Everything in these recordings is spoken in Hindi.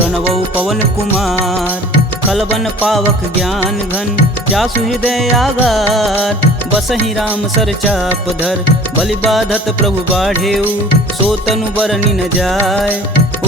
प्रणवौ पवन कुमार। खलबन पावक ज्ञान घन जासु हृदय आगार। बसहि राम सर चाप धर बलि बाधत प्रभु बाढ़ेऊ। सो तनु बरनि न जाय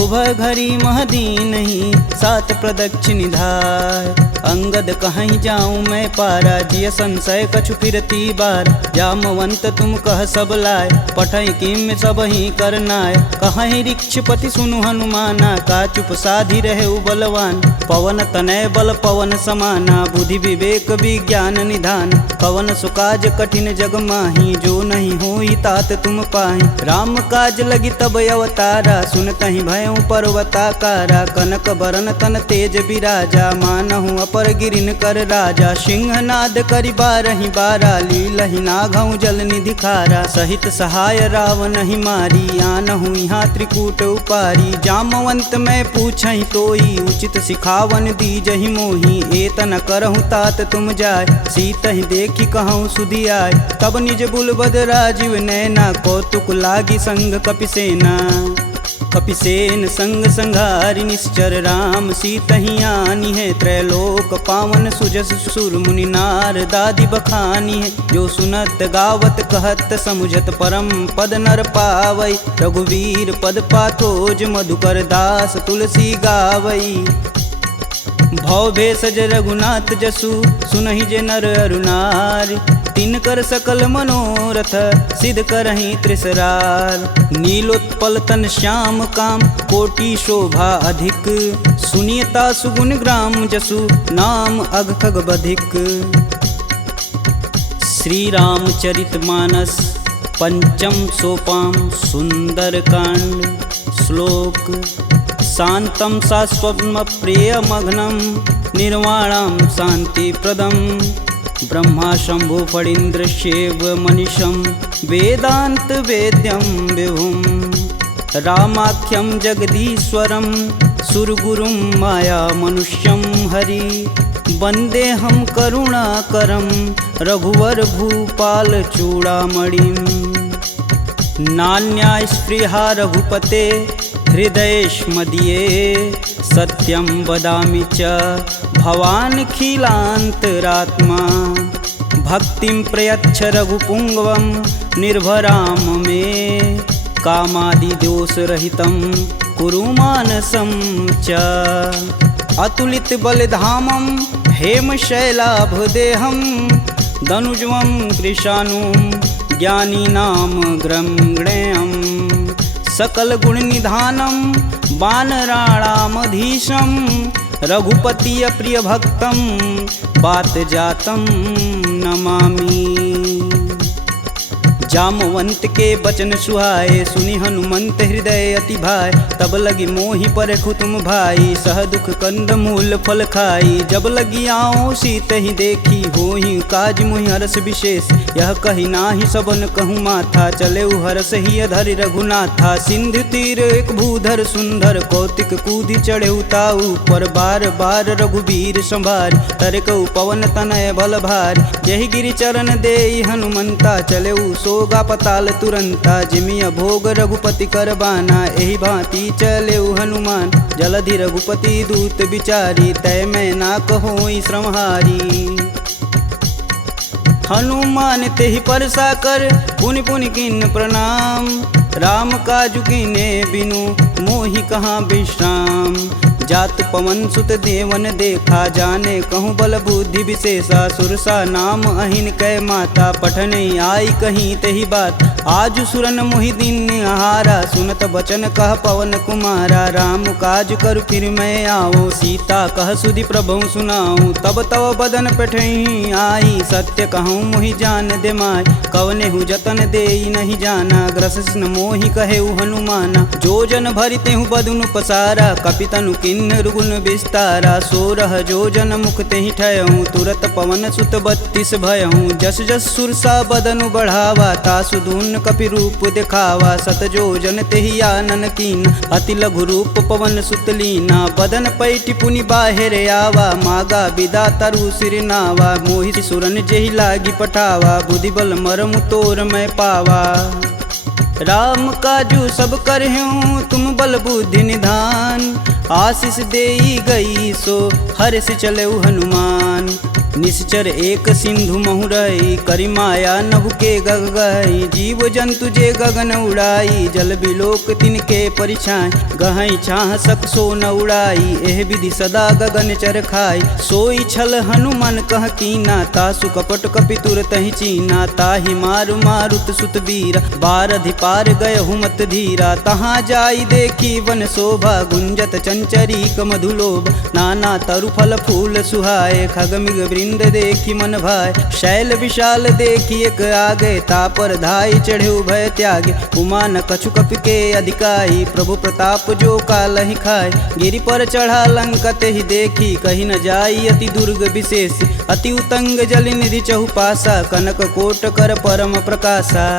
उभय घरी महदीन ही। सात प्रदक्षिण धाय अंगद कहीं जाऊं मैं पारा। जिय संशय कछु फिरती बार। जामवंत तुम कह सब लाय पठई किम सब ही करनाय। कहीं ऋक्षपति सुनु हनुमाना का चुप साधि रहे बलवान। पवन तनय बल पवन समाना बुद्धि विवेक विज्ञान निधान। पवन सुकाज कठिन जग माही जो नहीं होई तात तुम पाही। राम काज लगी तब अवतारा सुनतहि भयउ पर्वताकारा। कनक बरन तन तेज बिराजा मानहु अपर गिरिन कर राजा। सिंहनाद करि बारहि बारा लीलहि नाघउ जल निधि खारा। सहित सहाय रावण ही मारी आनहु यहाँ त्रिकूट उपारी। जामवंत मैं पूछहि तोई उचित सिखावन दीजहि मोही। एतन करहु तात तुम जाय सीतहि देखि कहूँ सुधि आय। तब निज बुलबद राजीव नैना कौतुक लागी संग कपिसेना। कपिसेन संग संघारि निश्चर राम सीतहि आनी है। त्रैलोक पावन सुजस सुर मुनि नार दादि बखानी है। जो सुनत गावत कहत समुझत परम पद नर पावई। रघुवीर पद पाथोज मधुकर दास तुलसी गावई। भव भेषज रघुनाथ जसु सुनहि जे नर अरुनार। तिनकर सकल मनोरथ सिद्ध करहि त्रिसरार। नीलोत्पल तन श्याम काम कोटि शोभा अधिक। सुनियता सुगुण ग्राम जसु नाम अघ खग बधिक। श्री रामचरित मानस पंचम सोपान सुंदर कांड। श्लोक शांतं शाश्वतं प्रियमघ्नं निर्वाणं शांतिप्रदं। ब्रह्मा शंभु फणीन्द्र शिव मनीषं वेदांत वेद्यं विभुं। रामाख्यं जगदीश्वरं सुरगुरुं माया मनुष्यं हरि। वन्देऽहं करुणाकरं रघुवर भूपाल चूड़ामणिं। नान्या स्पृहा रघुपते हृदयेष्मदीये। सत्यं वदामि च भवानखिलान्तरात्मा। भक्तिं प्रयच्छ रघुपुङ्गवं निर्भराम मे। कामादिदोषरहितं कुरु मानसं च। अतुलित बलधामं हेमशैलाभदेहं। दनुजवं कृशानुं ज्ञानीनां ग्रंगणेयम्। सकल गुण निधानं वानराणामधीशं। रघुपति प्रिय भक्तं बात जातं नमामि। जामवंत के बचन सुहाए सुनि हनुमंत हृदय अति भाई। तब लगी मोहि परखु तुम भाई सह दुख कंद मूल फल खाई। जब लगी आओ सीत ही देखी होहि काज मुहि हरस विशेष। यह कही नाही सबन कहूँ माथा चले हरस ही अधरि रघुनाथा। सिंधु तीर एक भूधर सुंदर कौतिक कूदि चढ़े ताऊ। पर बार बार रघुवीर संभार तरकऊ पवन तनय बल भार। यही गिरि चरण देई हनुमंता चले सोगा पताल तुरंता। जिमिया भोग रघुपति कर बाना एहि भांति चले हनुमान। जलधि रघुपति दूत विचारी तय मैं ना कहोई श्रमहारी। हनुमान तेहि परसा कर पुनि पुनि किन प्रणाम। राम काजु कीने बिनु मोहि कहाँ विश्राम। जात पवन सुत देवन देखा जाने कहूँ बल बुद्धि विशेषा। सुरसा नाम अहिन कै माता पठने आई कहीं तही बात। आज सुरन मोहि दिन आहारा सुनत बचन कह पवन कुमारा। राम काज कर फिर मैं आओ सीता कह सुधि प्रभु सुनाऊं। तब तव बदन पठही आई सत्य कहूँ मोहि जान दे माय। कवने हु जतन देई नहीं जाना ग्रसिन मोहि कहेउ हनुमाना। जो जन भरिते हूँ बदनु पसारा कपितनु किन्नर गुण विस्तारा। सोरह जो जन मुख तेहि ठयहूँ तुरत पवन सुत 32 भयहूँ। जस जस सुरसा बदनु बढ़ावा तासु दून कपि रूप दिखावा। सत जो जन तेहि आनन कीन अति लघु रूप पवन सुत लीना। बदन पैठि पुनि बाहिर आवा मागा विदा तरु सिर नावा। मोहि सुरन जेहि लागी पठावा बुद्धि बल मरमु तोर मैं पावा। राम काजू सब करहूँ तुम बल बुद्धि निधान। आशीष देई गई सो हर्ष चले हनुमान। निश्चर एक सिंधु महुरई करी माया नभ के गग गई। जीव जंतु जे गगन उड़ाई जल बिलोक तिनके परिछाई। गहई छाह सक सो न उड़ाई एह विधि सदा गगन चर खाई। सोई छल हनुमान कह कीना तासु कपट कपि तुरत ही चीना। ताहि मारु मारुत सुत वीर बारधि पार गय हुमत धीरा। तहाँ जाई देखी वन शोभा गुंजत चंचरी मधुलोभ। नाना तरु फल फूल सुहाए खगमिग वृंद देखी मन भाय। शैल विशाल देखी एक आगे तापर धाई चढ़े भय त्यागे। उमा न कछु कपि के अधिकाई प्रभु प्रताप जो काल ही खाए। गिरि पर चढ़ा लंकत ही देखी कहीं न जाई अति दुर्ग विशेष। अति उतंग जल निधि चहुपासा कनक कोट कर परम प्रकाशा।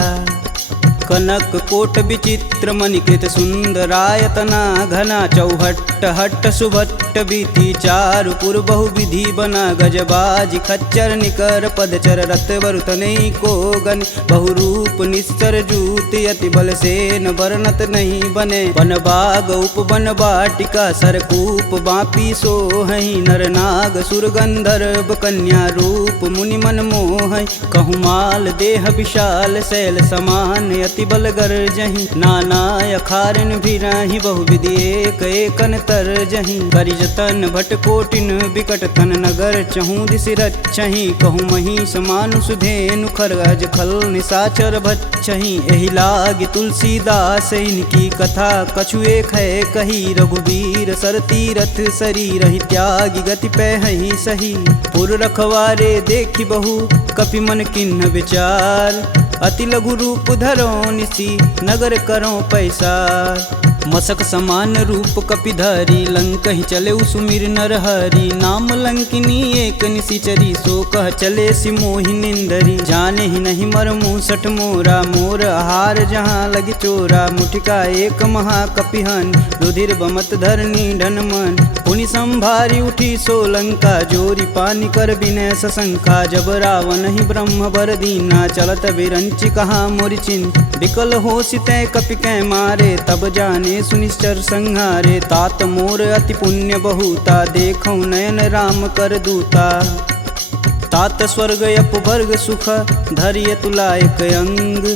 कनक कोट विचित्र मणिकृत सुंदरायतना घना। चौहट्ट हट्ट सुभट्ट बीती चारु पुर बहु विधि बना। गजबाज खच्चर निकर पदचर रत वरुतनई को गन। बहुरूप निश्चर जूति अति बल सेन वर्णत नहीं बने। वन बाग उपवन बाटिका सरकूप बापी सोहई। नर नाग सुर गंधर्व कन्या रूप मुनि मन मोहई। कहूमाल देह विशाल शैल समान अति बल गर्जहि। नाना अखारन भिराहि बहुविधि एक एकन तरजहि। करिजतन भट कोटिन विकट तन नगर चहु दिस रचहि। कहूँ महिष मानुष धेनु खरगज खल निशाचर भच्छहि। एहि लागी तुलसीदास इनकी कथा कछु एक है कही। रघुवीर सर तीरथ शरीर ही त्यागी गति पैहि सही। पुर रखवारे देखी बहु कपि मन किन्ह विचार। अति लघु रूप धरो निसी नगर करो पैसार। मसक समान रूप कपिधरी लंक ही चले सुमिर नर हरि। नाम लंकिनी एक निशिचरी सो कह चले सिमोहि निंदरी। जाने ही नहीं मर मूसठ मोरा मोर आहार जहाँ लगी चोरा। मुठिका एक महाकपिहन रुधिर बमत धरनी ढन मन। पुनि संभारी उठी सो लंका जोरी पानी कर विनय सशंका। जब रावण ही ब्रह्म बर दीना चलत विरंचि कहा मोरि चिन्ह। विकल हो सितै कपि कै मारे तब जाने सुनिश्चर संहारे। तात मोर अति पुण्य बहुता देखौ नयन राम कर दूता। तात स्वर्ग अपवर्ग सुख धरिय तुलायक अंग।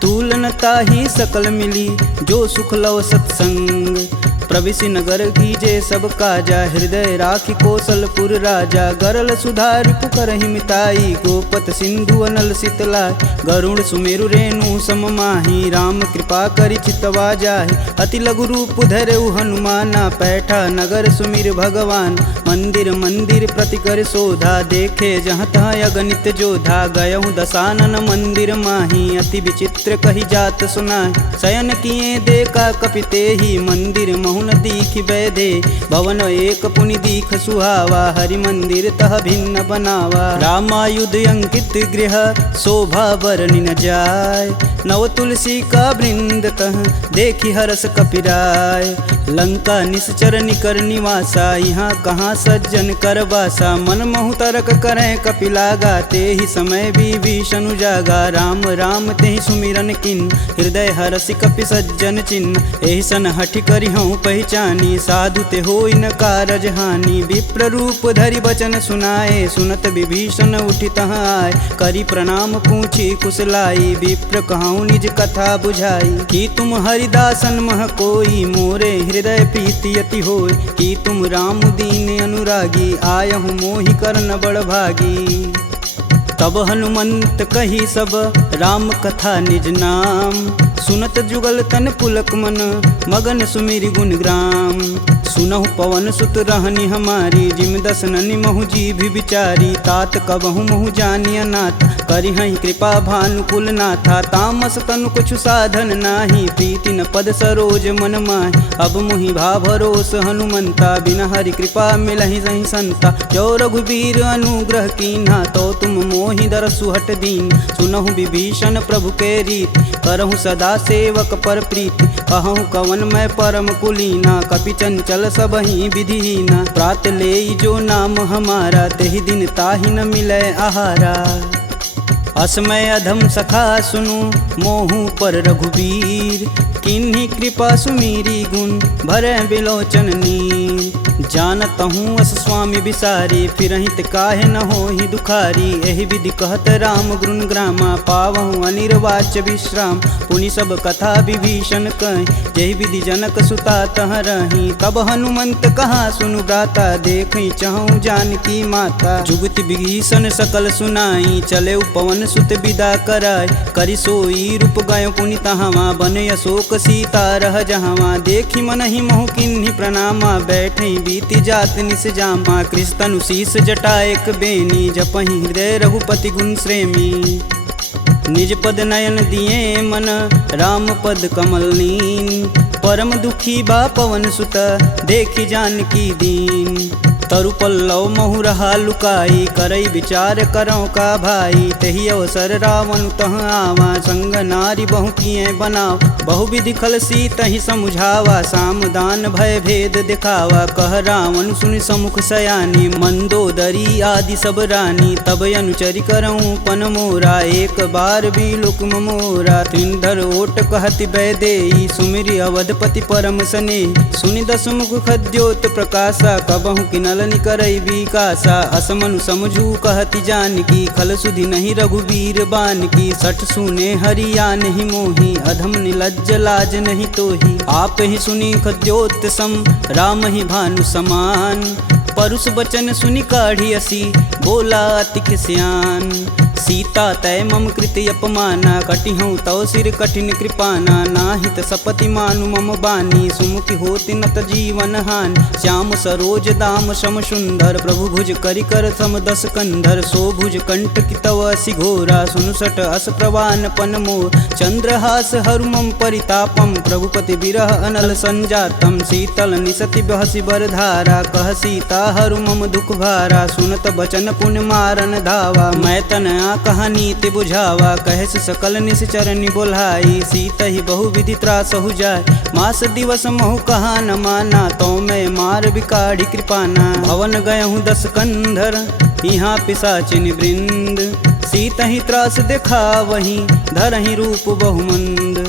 तुलन ताहि सकल मिली जो सुख लव सत्संग। प्रविशि नगर कीजे सब काजा हृदय राखि कौशलपुर राजा। गरल सुधार पुकरहि मिताई गोपत सिंधु अनल शीतलाय। गरुड़ सुमेरु रेणु सम माही राम कृपा करि चितवा जाहि। अति लघु रूप धरऊ हनुमाना पैठा नगर सुमिर भगवान। मंदिर मंदिर प्रति कर शोधा देखे जहाँ तहाँ अगणित जोधा। गयहु दशानन मंदिर माही अति विचित्र कही जात सुनाय। शयन किए देखा कपिते ही मंदिर महुन दीख बैधे। भवन एक पुनि दीख सुहावा हरि मंदिर तह भिन्न बनावा। रामायुध अंकित गृह शोभा बरनि न जाय। नव तुलसी का वृंद तह देखी हरस कपिराय। लंका निश्चर निकर निवासा यहाँ कहाँ सज्जन कर बासा। मन महु तरक करें कपिलागा ते ही समय विभीषण जागा। राम राम ते ही सुमिरन किन हृदय हरसि कपि सज्जन चिन्ह। एहि सन हठि करि हूँ पहचानी साधु ते होई न कारज हानि। विप्र रूप धरि बचन सुनाए सुनत विभीषण उठि तहाँ आए। करि प्रणाम पूछी कुशलाई विप्र कहूँ निज कथा बुझाई। कि तुम हरिदासन मह कोई मोरे हृदय प्रीति अति होय। कि तुम राम दीन अनुरागी आयहु मोहि करन बड़ भागी। तब हनुमंत कही सब राम कथा निज नाम। सुनत जुगल तन पुलक मन मगन सुमिरि गुण ग्राम। सुनहु पवन सुत रहनी हमारी जिम दसननि महु जीभि विचारी। तात कबहु महु जानिय नाथ करिहहि कृपा भानुकुल नाथा। तामस तनु कुछु साधन नाही प्रीति न पद सरोज मन माहि। अब मुहि भा भरोस हनुमंता बिना हरि कृपा मिलहि सही संता। जो रघुबीर अनुग्रह कीन्हा तो तुम मोहि दरसु हट दीन। सुनहु विभीषण प्रभु के रीत करहु सदा सेवक पर प्रीति। कहूँ कवन मैं परम कुलीना कपि चंचल सबहि विधिहीना। प्रात लेई जो नाम हमारा तेहि दिन ताहि न मिलै आहारा। असमय अधम सखा सुनु मोहू पर रघुबीर, किन्हीं कृपा सुमीरी गुण भरे बिलोचन नीर। जानत हूँ अस स्वामी बिसारी, फिरहित काहे न होहि दुखारी। एहि विधि कहत राम गुण ग्रामा, पावहु अनिर्वाच्य विश्राम। पुनि सब कथा विभीषण कहि, जेहि विधि जनक सुता तह रही। तब हनुमंत कहा सुनु भ्राता, देखहि चहु जानकी माता। जुगति विभीषण सकल सुनाई, चले पवन सुत विदा कराय। करि सोई रूप गयो पुनि तहाँ, बन अशोक सीता रह जहाँ। देखि मनहि मोहु किन्हीं प्रणामा, बैठे बीति जात निस जामा। कृष्ण शीस जटा एक बेनी, जपहि हृदय रघुपति गुण श्रेमी। निज पद नयन दिए मन, राम पद कमल नीन। परम दुखी बा पवन सुत, देखि जानकी दीन। तरु पल्लव महु रहा लुकाई, करई विचार करो का भाई। तही अवसर रावण तह आवा, संग नारी बहु किए बनाव। बहु विधि खल सीतहि समुझावा, साम दान भय भेद दिखावा। कह रावण सुनि समुख सयानी, मंदोदरी आदि सब रानी। तब अनुचरि करऊँ पन मोरा, एक बार भी लुक मोरा। त्रिंधर ओट कहति बैदेई, सुमिरि अवधपति परम स्नेही। सुनि दस मुख खद्योत प्रकाशा, कबहु किनल करई विकासा। असमनु समझू कहति जानकी, खल सुधि नहीं रघुवीर बान की। सठ सुने हरिया नहीं मोही, अधम निलज्ज लाज नहीं तोही। आप ही सुनी खद्योत सम, राम ही भानु समान। परुष बचन सुनि काढ़ी असी, बोला अति खिसियान। सीता तय मम कृति अपमाना, कटिहूँ तव सिर कठिन कृपाना। नाहित सपति मानु मम बानी, सुमुखी होति नत जीवन हानि। श्याम सरोज दाम सम सुंदर, प्रभु भुज करि कर सम दस कंधर। सो भुज कंठ की तव असि घोरा, सुनुसट अस प्रवान पन मोर। चंद्रहास हरु मम परितापम, प्रभुपति बिरह अनल संजातम। शीतल निसति बहसि बर धारा, कह सीता हरु मम दुख भारा। सुनत बचन पुन मारन धावा, मैं तन कहानी ते बुझावा। कहस सकल निश्चर बोलाई, सीत ही बहु विधि त्रास हो जाय। मास दिवस महु कहा न माना, तो मैं मार बिकाढ़ी कृपाना। भवन गयहूँ दस कंधर, यहाँ पिशाचिन वृंद। सीत ही त्रास देखा वहीं, धरहि रूप बहुमंद।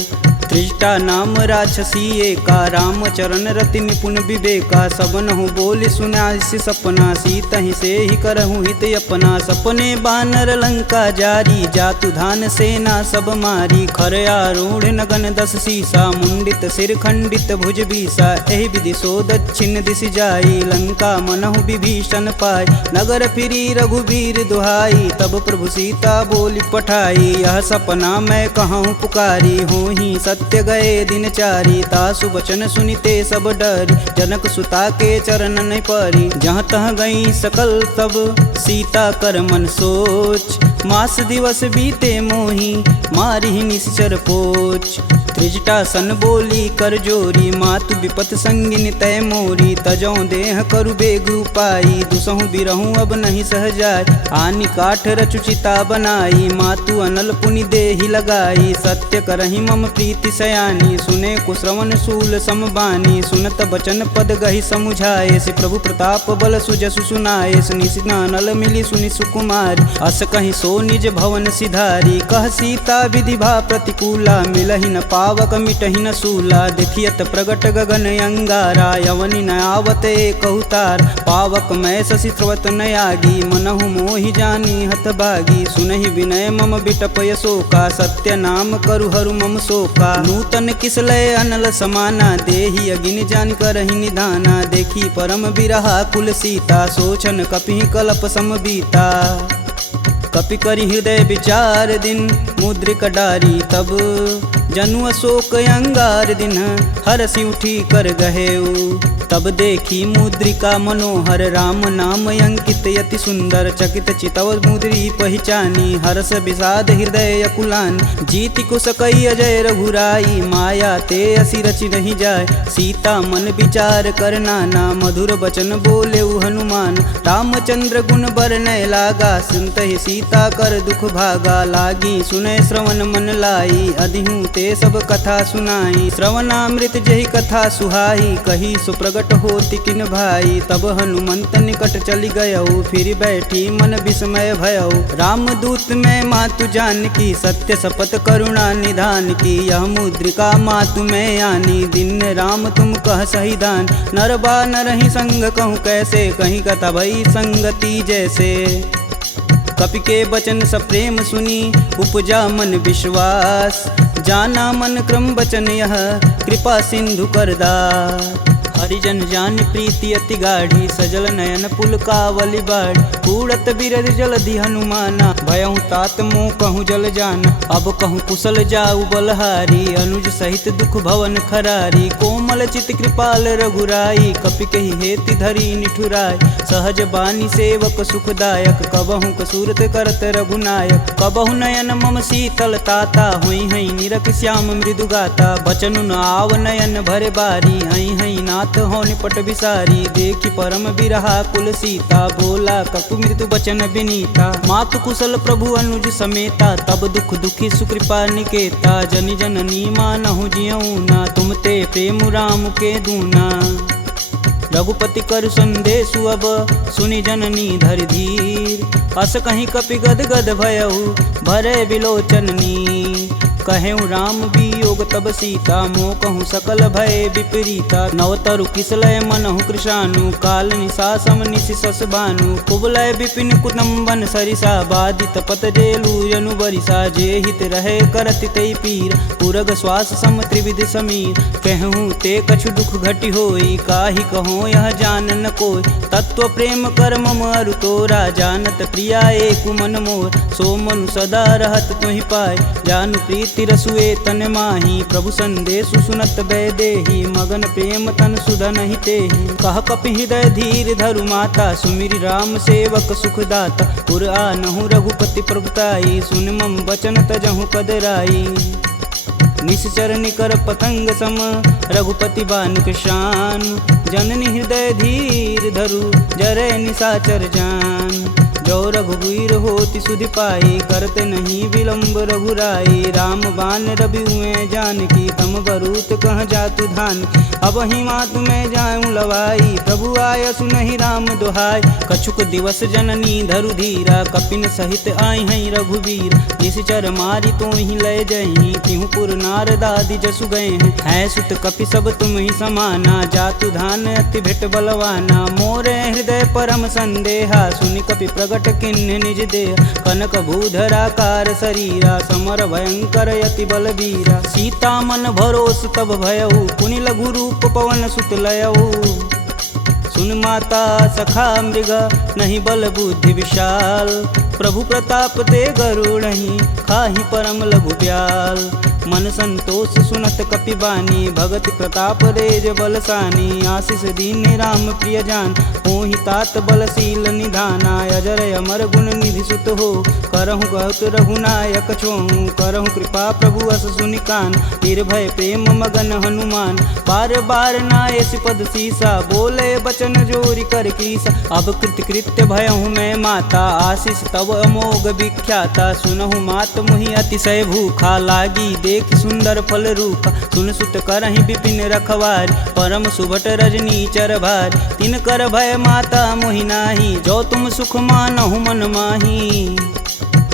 त्रिजटा नाम राक्षसी एका, राम चरण रति निपुण विवेका। सबनहु बोल सुनासि सपना, सीत ही से ही करहु हित अपना। सपने बानर लंका जारी, जातु धान सेना सब मारी। खर आरूढ़ नगन दस सीसा, मुंडित सिर खंडित भुज बीसा। एहि विधि सो दक्षिण दिश जाई, लंका मनहु विभीषण पाय। नगर फिरी रघुवीर दुहाई, तब प्रभु सीता बोली पठाई। यह सपना मैं कहूँ पुकारी, हूँ ही सत्य गए दिन चारी। तासु बचन सुनिते सब डरी, जनक सुता के चरण नहीं परी। जहाँ तह गई सकल तब सीता कर मन सोच। मास दिवस बीते मोही, मारी निश्चर पोच। त्रिजटा सन बोली कर जोरी, मातु विपत संगिन तय मोरी। तजौ देह करु बेग उपाई, दुसहु बिरहूँ अब नहीं सह जाय। आनि काठ रचुचिता बनाई, मातु अनल पुनि देहि लगाई। सत्य करहि मम प्रीति सयानी, सुने कुश्रवण शूल समबानी। सुनत बचन पद गहि समुझाए, से प्रभु प्रताप बल सुजसु सुनाए। निशिना नल मिली सुनि सुकुमारी, अस कहि सो निज भवन सिधारी। कह सीता विधि भा प्रतिकूला, मिलहि न पावक मिटहि न सूला। देखियत प्रगट गगन अंगारा, यवनि न आवत एक अवतार। पावक मैं शशि स्रवत न आगी, मनहु मोहि जानी हत भागी। सुनहि विनय मम बिटपय शोका, सत्य नाम करु हरु मम शोका। नूतन किसलय अनल समाना, देहि अगिन जान करहि निधाना। देखी परम बिरहा कुल सीता, सोचन कपि कलप सम बीता। कपि करि हृदय विचार दिन, मुद्रिक डारी तब। जनु अशोक अंगार दिन, हरसि उठी कर गहेऊ। तब देखी मुद्रिका मनोहर, राम नाम अंकित यति सुंदर। चकित चितव मुद्री पहचानी, हर्ष विषाद हृदय अकुलान। जीति कुश कई अजय रघुराई, माया ते असि रचि नहीं जाय। सीता मन विचार कर नाना, मधुर बचन बोले हनुमान। रामचंद्र गुण बरनय लागा, सुनत ही सीता कर दुख भागा। लागी सुनय श्रवण मन लाई, अधिहूँ ते सब कथा सुनाई। श्रवणामृत जहि कथा सुहाई, कही सुप्रगट प्रगट होती किन भाई। तब हनुमंत निकट चली गयऊ, फिर बैठी मन विस्मय भयऊ। रामदूत में मातु जानकी, सत्य शपथ करुणा निधान की। यह मुद्रिका मातु में आनी, दिन राम तुम कह सही दान। नर बा नरहि संग कहूँ कैसे, कहीं कथा भई संगति जैसे। कपि के बचन सप्रेम सुनी, उपजा मन विश्वास। जाना मन क्रम बचन यह, कृपा सिंधु करदार। हरिजन जान प्रीति अति गाढ़ी, सजल नयन पुलकावली बाढ़। उड़त बिरद जलधि हनुमाना, भयहु तात मोह कहूँ जल जाना। अब कहूँ कुशल जाऊ बलहारी, अनुज सहित दुख भवन खरारी। कोमल चित कृपाल रघुराई, कपि कहि हेति धरी निठुराय। सहज बानी सेवक सुखदायक, कबहु कसूरत करत रघुनायक। कबहु नयन मम शीतल ताता, होई हई निरख श्याम मृदु गाता। बचनु न आव नयन भरे बारी, हई हई नाथ हो निपट विसारी। देखी परम बिरहा कुल सीता, बोला कपि मृदु बचन विनीता। मातु कुशल प्रभु अनुज समेता, तब दुख दुखी सुकृपा निकेता। जनि जननी मानहु जियऊ ना, तुम ते प्रेम राम के दूना। रघुपति कर संदेशु अब, सुनि जननी धरि धीर। अस कहीं कपि गद गद भयऊ, भरे बिलोचन नीर। कहेऊ राम वियोग तब सीता, मोह कहूँ सकल भय विपरीता। नवतरु किसलय मनहु कृशानु, काल निशा सम निशि शश भानु। कुबलय विपिन कुटुम्बन सरिसा, बाधित पत जेलु जनु बरिसा। जे हित रहे करत तै पीर, पुरग श्वास सम त्रिविध समीर। कहूँ ते कछु दुख घटि होई, काहि कहो यह जान न कोई। तत्व प्रेम कर मम अरु तोरा, जानत प्रिया एक मन मोर। सो मनु सदा रहत तुहि पाय, जानु प्रीति रसुए तन माही। प्रभु संदेशु सुनत बैदेही, मगन प्रेम तन सुधन ही तेहि। कह कपि हृदय धीर धरु माता, सुमिरि राम सेवक सुखदाता। पुर आनहु रघुपति प्रभुताई, सुन मम बचन तजहु कदराई। निश्चर निकर पतंग सम, रघुपति बानिक शान। जननी हृदय धीर धरु, जरै निशाचर जान। जो रघुवीर होति सुधि पाई, करते नहीं विलम्ब रघुराई। राम बान रवि हुए जानकी, तम बरूत कह जातु धान। अब ही मातु में जाऊँ लवाई, प्रभु आय सुनहि राम दुहाई। कछुक दिवस जननी धरु धीरा, कपिन सहित आई हैं रघुवीर। निश्चर मारी तो ही लय जही, तिहु पुर नारदादि जसु गए हैं। है सुत कपि सब तुम ही समाना, जातु धान अति भेट बलवाना। मोरे हृदय परम संदेहा, सुनि कपि प्रगट किन्ह निज देह। कनक भूधराकार शरीरा, समर भयंकर यति बलबीरा। सीता मन भरोस तब भयऊ, पुनि लघु रूप पवन सुत लयऊ। सुन माता सखा मृग, नहीं बल बुद्धि विशाल। प्रभु प्रताप ते गरुड़हि, खाहि परम लघु ब्याल। मन संतोष सुनत कपि बानी, भगति प्रताप रेज बलसानी। आशीष दीन राम प्रिय जान, होहि तात बलशील निधाना। अजर अमर गुण निधि सुत हो, करहु कहत रघुनायक छोहु। करहु कृपा प्रभु अस सुनि कान, निर्भय प्रेम मगन हनुमान। बार बार नायस पद सीसा, बोले बचन जोरि कर कीसा। अब कृत्य भयहु मैं माता, आशीष तब अमोघ विख्याता। सुनहु मात मुहि अतिशय भूखा, लागी देख सुंदर फल रूपा। सुन सुत करहि विपिन रखवारी, परम सुभट रजनी चर भारी। तिन कर भय माता मोहि नाही, जो तुम सुख मानहु मन माही।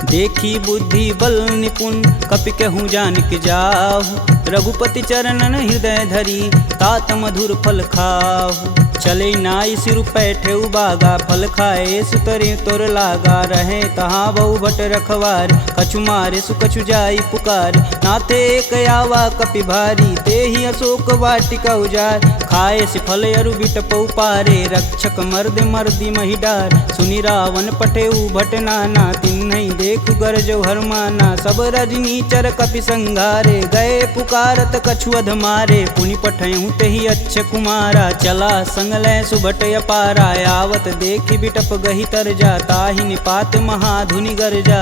देखी बुद्धि बल निपुण, कपि कहूँ जानिक जाहु। रघुपति चरणन हृदय धरी, तात मधुर फल खाहु। चले नाई सिर पैठे बागा, फल खाए सुतरे तोर लागा। रहे तहाँ बहु भट रखवार, कछु मारे सु कछु जाई पुकार। नाथे एक आवा कपि भारी, ते ही अशोक वाटिका उजार। खाए सि फल अरु बिटपउ पारे, रक्षक मर्द मर्दी मही डार। सुनि रावण पठेउ भट नाना, तिन्हि देखु गरजौ हरमाना। सब रजनी चर कपि संघारे, गए पुकारत कछु अध मारे। पुनि पठयहु तेहि अच्छ कुमारा, चला संग लय सुभट अपारा। आवत देखि बिटप गहि तरजा, ताहि निपात महाधुनि गरजा।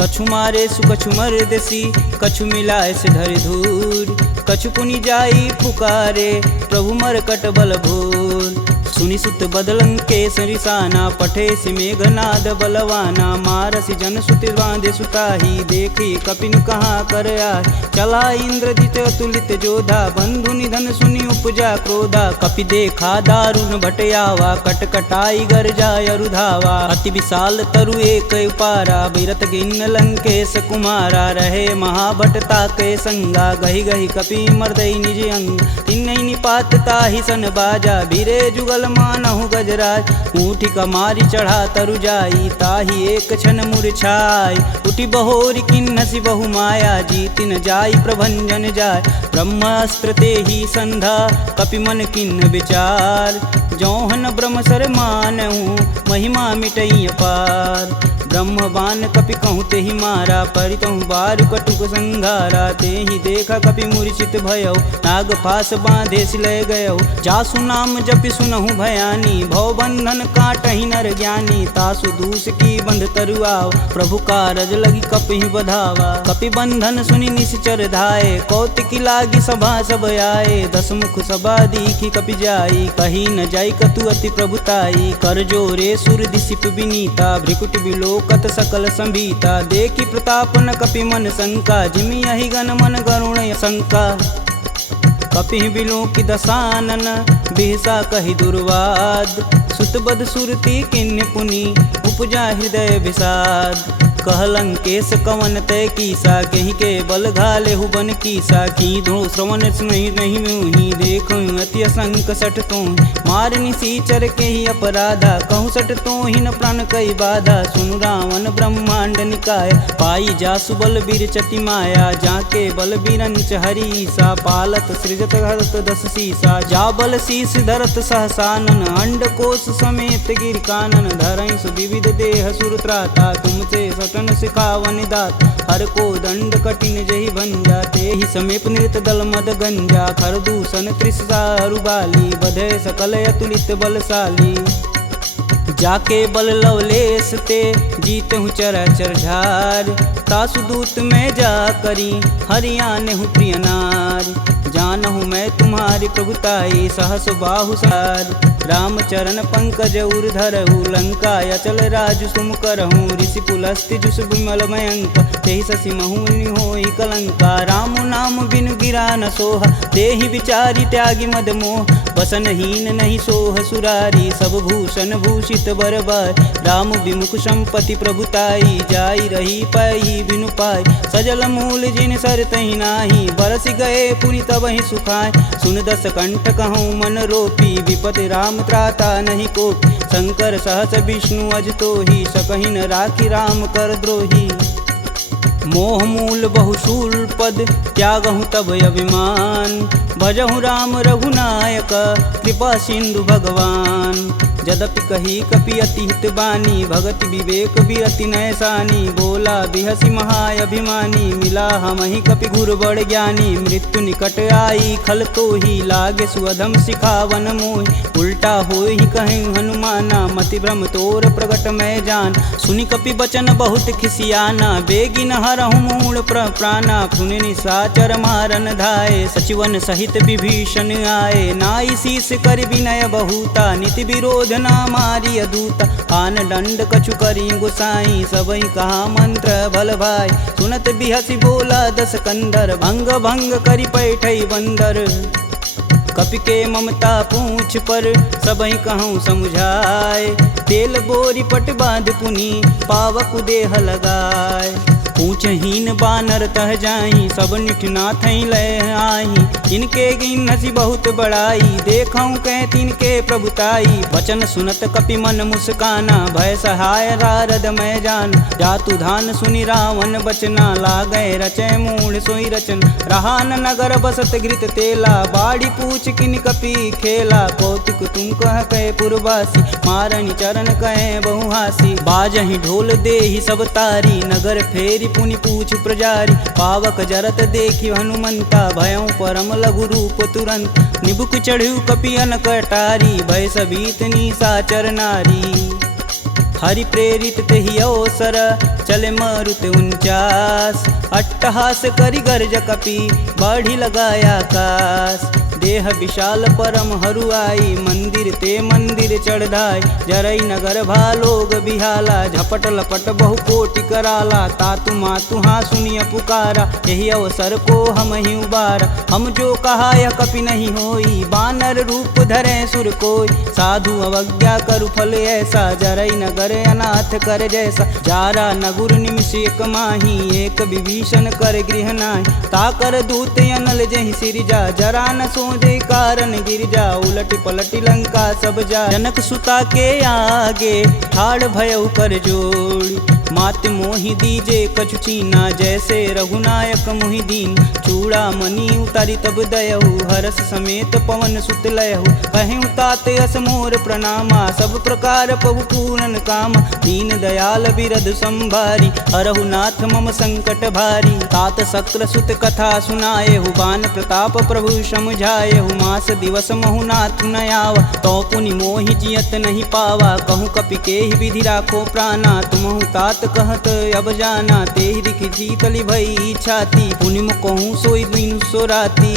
कछु मारे सु कछु मर्देसी, कछु मिलाए से धरि धूर। कछु पुनि जाई पुकारे, प्रभु मरकट बल भूर। सुनि सुत बदलंकेश रिसाना, पठे सि मेघनाद बलवाना। मारसि जन सुति बांधे सुताही, देखी कपिन कहाँ कर आए। चला इंद्रजित अतुलित जोधा, बंधु निधन सुनि उपजा क्रोधा। कपि देखा दारुण भटयावा, कटकटाई गर्जा अरुधावा। अति विशाल तरु एक उपारा, बिरत गिन्न लंकेश कुमारा। रहे महाभटता के संगा, गही गही कपि मर्दई निज अंग। तिन्हि निपात ताहि सन बाजा, बीरे जुगल मानहु गजराज। ऊँठी कमारी चढ़ा तरु जाई, ताहि एक क्षण मूर्छाई। उठी बहोरी किन्नसी बहु माया, जीति न जाई प्रभंजन जाय। ब्रह्मास्त्र ते ही संधा, कपि मन किन्न विचार। जौहन ब्रह्म सर मानहु, महिमा मिटई अपार। ब्रह्म बान कपि कहूँ ते ही मारा, परितहु बारु कटुक संघारा। ते ही देखा कपि मूर्छित भयउ, नाग पास बांधे सिलय गयउ। जासु नाम जपि सुनहु भयानी, भव बंधन काटहि नर ज्ञानी। तासु दूस की बंध तरुआव, प्रभु कारज लगी कपि बधावा। कपि बंधन सुनि निश्चर धाये, कौतिकी लागी सभा सब आए। दस मुख सभा दीखी कपि जाई, कही न जाई कतु अति प्रभुताई। कर जोरे सुर दिसिप विनीता, भ्रिकुट बिलोकत सकल संभीता। देखी प्रताप न कपि मन शंका, जिमि यही गण मन गरुण शंका। कपि बिलोकि दसानन, बिहसा कहि दुर्वाद। सुतबद सुरति किन्य पुनि, उपजा हृदय विषाद। कहलंकेश कवन तय कीसा, कहीं के बल घाले हुबन कीसा। की धो श्रवण नहीं नहीं मुहि, देखो अति असंक सठ तो। मार निसीचर के ही अपराधा, कहूँ सठ तो ही न प्राण कई बाधा। सुनु रावण ब्रह्मांड निकाय, पाई जासु बल बीर चति माया। जाके बल बीरंच हरीसा, पालत सृजत हरत दस सीसा। जा बल शीस धरत सहसानन, अंड कोश समेत गिर कानन। धरई सुविविध देह सुर त्राता, तुमसे सटन सिखावन दात। हर को दंड कठिन जही भंजा, ते ही समीप नृत दल मद गंजा। खर दूषण त्रिसारु बाली, बधे सकल अतुलित बलशाली। जाके बल लवलेश ते, जीतहु चराचर झार। तासु दूत में जा करी, हरियाने हूँ प्रिय नार। जानहु मैं तुम्हारी प्रभुताई, सहस बाहु सार। राम चरण पंकज उर धरहु, लंका अचल राजु सुम करहूँ। ऋषि पुलस्ति जुस विमल मयंक, तेहि शशि महुनि होई कलंका। राम नाम बिनु गिरा न सोहा, देहि विचारी त्यागी मद मोह। वसनहीन नहीं सोह सुरारी, सब भूषण भूषित बरबार। राम विमुख संपत्ति प्रभुताई, जाई रही पाई बिनु पाई। सजल मूल जिन सर तहि नाही, बरस गए पुनि तबहि सुखाय। सुन दस कंठ कहूँ मन रोपी, विपति राम त्राता नहीं कोपी। शंकर सहस विष्णु अज तोहि, सकहि न राखी राम कर द्रोही। मोह मूल बहुशूल पद, त्यागहु तब अभिमान। भजहु राम रघुनायक, कृपा सिंधु भगवान। यद्यपि कही कपि अति हित बानी, भगति विवेक बिरति नैसानी। बोला बिहसी महाअभिमानी, मिला हमहि कपि गुर बड़ ज्ञानी। मृत्यु निकट आई खल तो ही, लागे सुअधम सिखावन मोहि। उल्टा होई कहीं हनुमाना, मति भ्रम तोर प्रगट मैं जान। सुनि कपि बचन बहुत खिसियाना, बेगिन हरहु मूल प्राणा। सुनि निशाचर मारन धाये, सचिवन सहित विभीषण आए। नाई शीस कर विनय बहुता, नीति विरोध ना मारी अदूता। आन दंड कछु करी गुसाई, सबई कहा मंत्र भल भाई। सुनत बिहसी बोला दस कंधर, भंग भंग करि पैठई बंदर। कपि के ममता पूछ पर, सबई कहूँ समुझाए। तेल बोरी पट बांध पुनि, पावक देह लगाए। पूछहीन बानर तह जाही, सब निठना थई लय आही। इनके गिनसी बहुत बड़ाई, देखऊँ कह तिनके प्रभुताई। वचन सुनत कपि मन मुस्काना, भय सहाय रारद मैं जान। जातु धान सुनि रावण बचना, लागय रचय मूढ़ सोई रचन। रहा न नगर बसत घृत तेला, बाड़ी पूछ किन कपि खेला। कौतुक तुम कह कहे पुरवासी, मारनि चरण कहे बहुहासी। बाजहि ढोल देहि सब तारी, नगर फेरी पुनि पूछ प्रजारी। पावक जरत देखि हनुमंता, भयउ परम लघु रूप तुरंत। निबुक चढ़ु कपियन कटारी, भय सबीत निशाचर नारी। हरि प्रेरित तेहि अवसर, चले मारुत 49। अट्टहास करि गर्ज कपि, बाढ़ी लगाया आकाश। देह विशाल परम हरुआई, मंदिर ते मंदिर चढ़ाई, जरई नगर भालोग बिहाला, झपट लपट बहु कोटि कराला, तातु मातु हाँ सुनिय पुकारा, यही अवसर को हम ही उबारा, हम जो कहा यह कपि नहीं होई, बानर रूप धरे सुर कोई, साधु अवज्ञा करु फल ऐसा, जरई नगर अनाथ कर जैसा, जारा नगुर निमिष एक माही, एक विभीषण कर गृह नाहि, ताकर दूत अनल जहि सिरजा, जरा न सोजे कारण गिरजा, उलटि पलटि लंका सब जा, जनक सुता के आगे ठाड़ भयउ कर जोड़ी, मात मोहि दीजे कछु चीना, जैसे रघुनायक मोहि दीन, चूड़ा मणि उतारी तब दयहु, हरस समेत पवन सुत लयहु, कहें तात यस मोर प्रणामा, सब प्रकार प्रभु पूरन काम, दीन दयाल बिरध संभारी, हरहु नाथ मम संकट भारी, तात शक्र सुत कथा सुनाएहु, बान प्रताप प्रभु समझाएहु, मास दिवस महु नाथ न आवा, तो पुनि मोहि जियत नहीं पावा, कहूँ कपि के ही विधि राखो प्राणा, तुमहु तात कहत अब जाना, तेहि दिख जीतली भई छाती, पुनि मुख कहूँ सोई दिन सो राती,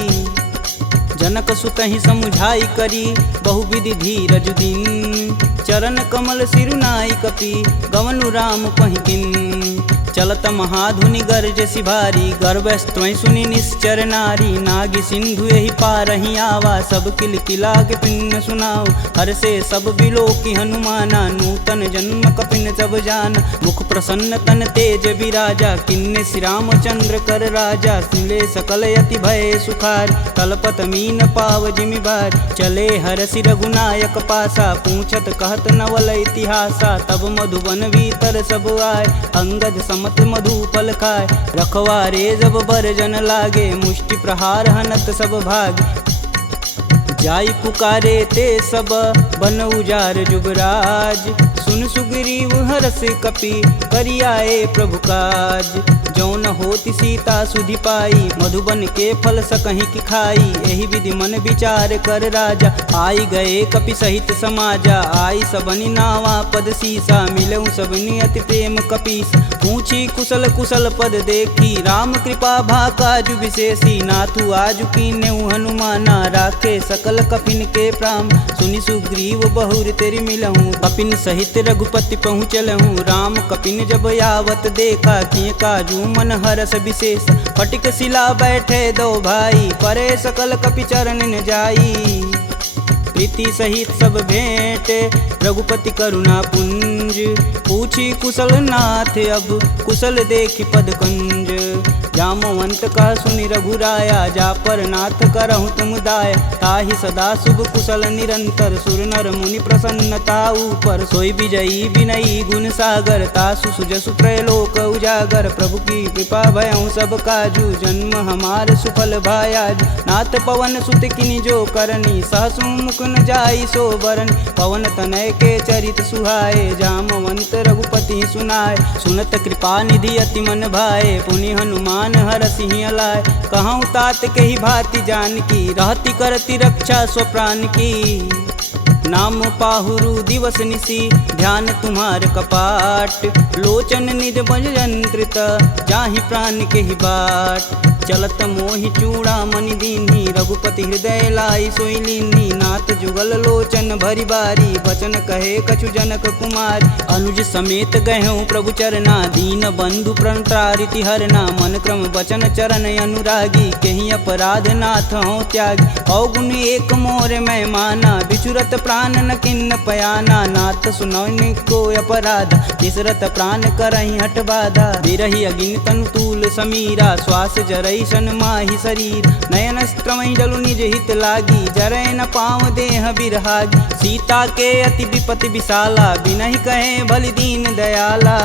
जनक सुत ही समुझाई करी, बहुविधि धीरज दिन, चरण कमल सिरुनाई कपि, गवनु राम पहिकिन, चलत महाधुनि गर्ज सिभारी, गर्भस्त्वं सुनि निश्चर नारी, नागी सिंधु यही पारहि आवा, सब किल किला के पिन्न सुनाओ, हर से सब बिलो की हनुमाना, नूतन जन्म कपिन सब जान, मुख प्रसन्न तन तेज विराजा, किन्ने श्री रामचंद्र कर राजा, सुले सकल यति भय सुखार, कलपत मीन पाव जिमि बार, चले हरसि रघुनायक पासा, पूछत कहत नवल इतिहासा, तब मधुबन भीतर सब आए, अंगद समत मधु फल खाए, रखवारे जब बरजन लागे, मुष्टि प्रहार हनत सब भाग, जाई पुकारे ते सब बन उजार जुगराज, सुन सुग्रीव हरस कपि करियाए प्रभु काज, जौन होति सीता सुधि पाई, मधुबन के फल सकहीं की खाई, यही विधि मन विचार कर राजा, आई गए कपि सहित समाजा, आई सबनि नावा पद सीसा, मिलऊं सबनि अति प्रेम कपीस, पूछी कुशल कुशल पद देखी, राम कृपा भाकाजु विशेषी, नाथु आजु कीन्हु हनुमाना, राखे सकल कपिन के प्राम, सुनि सुग्रीव बहुर तेरी मिलहूँ, कपिन सहित रघुपति पहुँचलहूँ, राम कपिन जब यावत देखा, किए काजू मन हरस विशेष, फटिक शिला बैठे दो भाई, परे सकल कपि चरण न जाई, प्रीति सहित सब भेंटे रघुपति करुणा पुंज, पूछी कुशल नाथ अब कुशल देखी पद कुंज, जामवंत कह सुनि रघुराया, जा पर नाथ करहु तुम दाया, ताहि सदा शुभ कुशल निरंतर, सुर नर मुनि प्रसन्नता ऊपर, सोई विजयी विनयी गुण सागर, तासु सुजसु त्रैलोक उजागर, प्रभु की कृपा भयउ सब काजू, जन्म हमार सुफल भायाज, नाथ पवन सुत किनि जो करनी, सहसु मुख न जाई सो बरन, पवन तनय के चरित सुहाए, जामवंत रघुपति सुनाए, सुनत कृपा निधि अति मन भाए, पुनि हनुमान हरसिंह अलाय, कहूँ तात के ही भांति जान की, रहती करती रक्षा स्वप्राण की, नाम पाहुरु दिवस निसी, ध्यान तुम्हार कपाट, लोचन निज बज यंत्रित, जाहि प्राण के ही बाट, चलत मोहि चूड़ा मणि दीन्ही, रघुपति हृदय लाई सोई लीन्ही, नाथ जुगल लोचन भरी बारी, बचन कहे कछु जनक कुमार, अनुज समेत गहूँ प्रभु चरना, दीन बंधु प्रणतारिति हरना, मन क्रम बचन चरण अनुरागी, कहीं अपराध नाथ हो त्यागी, अवगुण एक मोर मैं माना, बिचुरत प्राण न किन्न पयाना, नाथ सुनौनि को अपराध, तिसरत प्राण करहि हट बाधा, बिरहि अगिन तनु तूल समीरा, श्वास जरई सन माहि शरीर, नयन स्त्रमहि जलु निज हित लागी, जरै न पाँव देह बिरहागी, सीता के अति विपति विशाला, बिनहि कहे भलि दीन दयाला,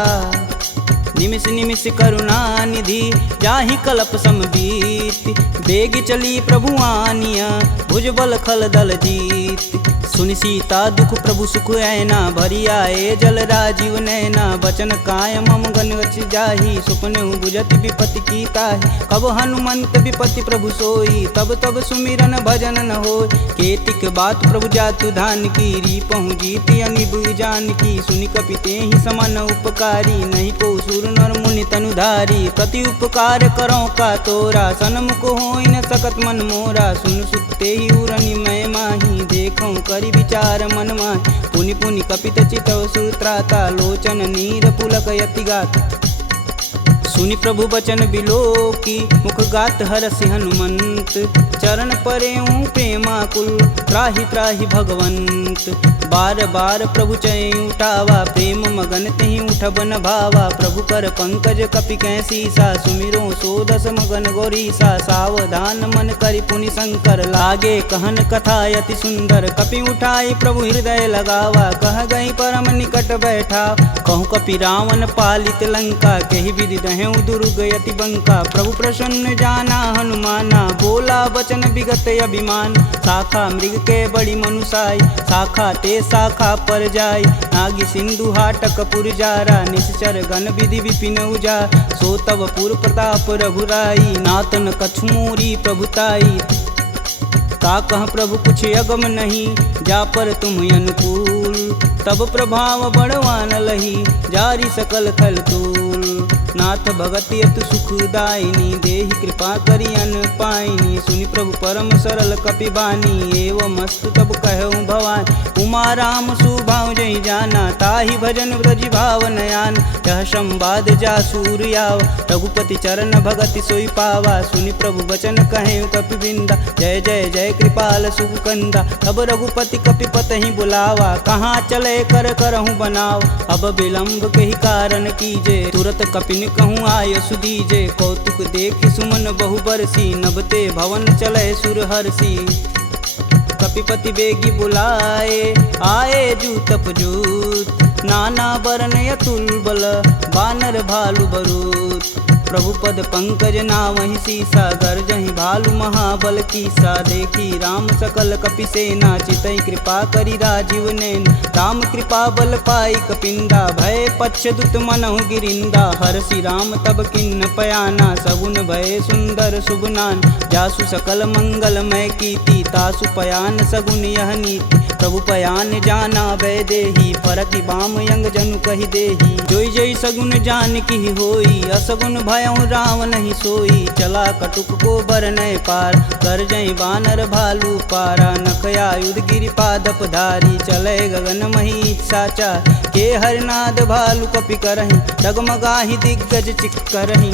निमिष निमिष करुणा निधि, जाहि कल्प समबीत, बेग चली प्रभु आनिया, भुजबल खल दल जीत, सुनि सीता दुख प्रभु सुख ऐना, भरी आए जल राजीव नैना। बचन काय मम गन गच जाहि, सुपने बुझत विपत्ति की ताहि। कब हनुमंत विपत्ति प्रभु सोई, तब तब सुमिरन भजन न होय। केतिक बात प्रभु जातु धान की, रीपहु जीति अनिब जान की। सुनि कपिते ही समन उपकारी, नहीं को सुर नर मुनि तनुधारी। प्रति उपकार करो का तोरा, सन्मुख होई न सकत मन मोरा। सुन सुते ही उरनि मैं माही, देखऊं करि विचार मन माहि। पुनि पुनि कपित चितव सुत्राता, लोचन नीर पुलक यति गात। सुनि प्रभु बचन बिलोकी, मुख गात हरसि हनुमंत। चरण परेऊं प्रेमाकुल, त्राहि त्राहि भगवंत। बार बार प्रभु चै उठावा, प्रेम मगन तेहि उठब न भावा। प्रभु कर पंकज कपि कै सीसा, सुमिरो सो दस मगन गौरीसा। सावधान मन करि पुनि शंकर, लागे कहन कथा यति सुंदर। कपि उठाई प्रभु हृदय लगावा, कह गई परम निकट बैठा। कहूँ कपि रावण पालित लंका, केहि विधि दहेउ दुर्ग यति बंका। प्रभु प्रसन्न जाना हनुमाना, बोला बचन विगत अभिमान। शाखा मृग के बड़ी मनुसाई, शाखा ते शाखा पर जाई। नागी सिंधु हाटक पुर जारा, निश्चर गण विधि विपिन उजा। सो तब पुर प्रताप रघुराई, नातन कछु मोरी प्रभुताई। का कह प्रभु कुछ अगम नहीं, जा पर तुम अनुकूल। तब प्रभाव बड़वान लही, जारी सकल खल तूल। नाथ भगति अतु सुखदायिनी, देहि कृपा करि अन पाइनी। सुनि प्रभु परम सरल कपि बानी, एवं अस्तु तब कहऊँ भवानी। उमा राम सुभाव जहि जाना, ताहि भजन ब्रज भाव नयान। यह संवाद जासूर याव, रघुपति चरण भगति सोई पावा। सुनि प्रभु बचन कहें कपि बिंदा, जय जय जय कृपाल सुख कंदा। तब रघुपति कपि पतहि बुलावा, कहाँ चले कर करहूँ बनाव। अब विलंब के ही कारण कीजे, तुरत कपिन कहूँ आय सुदीजे। कौतुक देखि सुमन बहु बरसी, नभते भवन चले सुर हरसी। कपिपति बेगी बुलाए, आए जूतप जूत। नाना बरन अतुल बल, बानर भालु बरूत। प्रभु पद पंकज नावहि सीसा, गर्जहि भालु महाबल कीसा। देखी राम सकल कपि सेना, चितई कृपा करि राजीव नैन। राम कृपा बल पाई कपिंदा, भय पश्चदुत मनहु गिरिंदा। हरसि राम तब किन्न पयाना, सगुन भय सुंदर शुभनान। जासु सकल मंगलमय कीर्ति, तासु पयान सगुन यह नीति। प्रभु पयान जाना भय देही, फरकि बाम यंग जनु कहि देही। जोई जोई सगुन जान की होई, असगुन भयउ राम नहीं सोई। चला कटुक को बरनय पार, कर जय बानर भालू पारा। नखया युध गिरि पादप धारी, चले गगन मही साचा। के हरनाद भालू कपि करहि, डगमगाहि दिग्गज चिक करहि।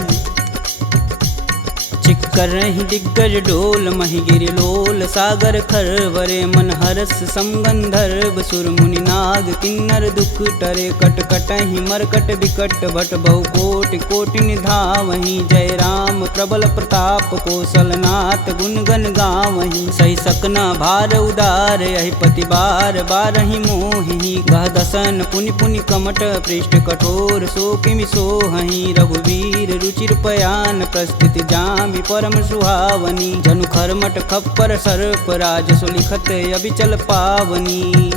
चिक्करहि दिग्गज डोल, महि गिरि लोल सागर खरवरे। मन हरस समगंधर्व, सुर मुनि नाग किन्नर दुख टरे। कट कटहि मरकट विकट, भट बहु कोटि कोटि निधावहि। जय राम प्रबल प्रताप, कौशलनाथ गुण गण गावहि। सही सकना भार उदार, यहि पति बार बारहि मोहि। गह दसन पुनि पुनि कमट, पृष्ठ कठोर सो किमि सोहहि। रघुवीर रुचिर पयान, प्रस्थित जामि परम सुहावनी। जनु खरमट खप्पर सर्प, राज सुलिखत अबिचल पावनी।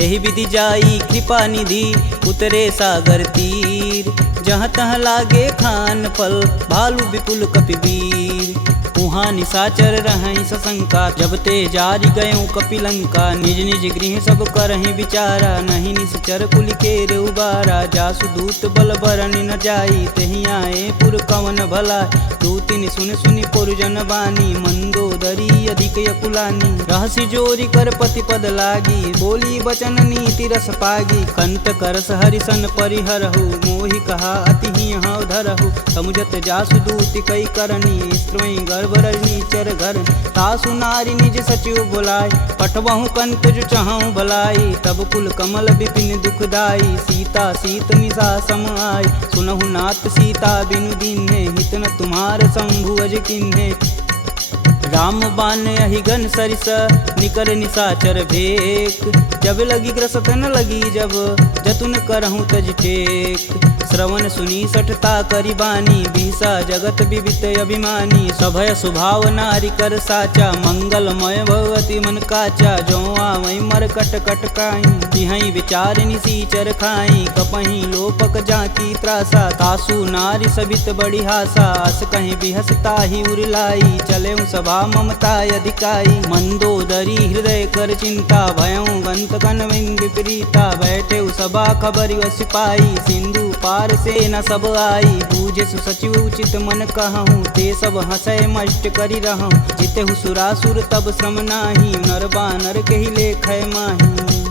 एहि विधि जाई कृपा निधि, उतरे सागर तीर। जहाँ तहाँ लागे खान फल, भालू विपुल कपि वीर। उहाँ निशाचर रहहि सशंका, जब ते जारि गयऊँ कपिलंका। निज निज गृह सब करहि विचारा, नहीं निश्चर कुल केर उबारा। जासु दूत बल बरनि न जाई, तेहि आए पुर कवन भलाई। दूतिन सुन सुनि पुरजन बानी, मंदोदरी अधिक यकुलानी। रहसि जोरि कर पति पद लागी, बोली बचन नीति रस पागी। कंत करस हरिसन परिहरहु, मोहि कहा अति हियहु धरहु। समुझत जासु दूति कई करनी, स्त्रोई गर्भ रजनी चर घर। तासु नारी निज सचिव बुलाई, पठबहु कंत जो चहु भलाई। तब कुल कमल विपिन दुखदाई, सीता सीत निशा सम आई। सुनहु नाथ सीता बिनु दीन्हे, हित न तुम्हार शंभु अज किन्हे। राम बान अहिगन सरिस, निकर निशाचर भेक। जब लगी ग्रसत न लगी जब, जतुन करहूँ तज टेक। श्रवण सुनी सठता करिबानी, बीसा जगत विवित अभिमानी। सभय स्वभाव नारी कर साचा, मंगलमय भगवती मन काचा। जो आवई मर कट कट काई, तिहई विचार निसीचर खाई। कपही लोपक जाकी त्रासा, तासु नारी सबित बड़ी हासा। अस कहीं बिहसता ही उरलाई, चले सभा ममता अधिकाई। मंदोदरी हृदय कर चिंता, भयऊ गंत कन विपरीता। बैठे सभा खबर सिपाही, सिंधु पार से न सब आई। बूझे सुसचिव उचित मन कहूँ, ते सब हंसय मष्ट करी रहूँ। जिते सुरासुर तब श्रम नाही, नर बानर के ही लेख माही।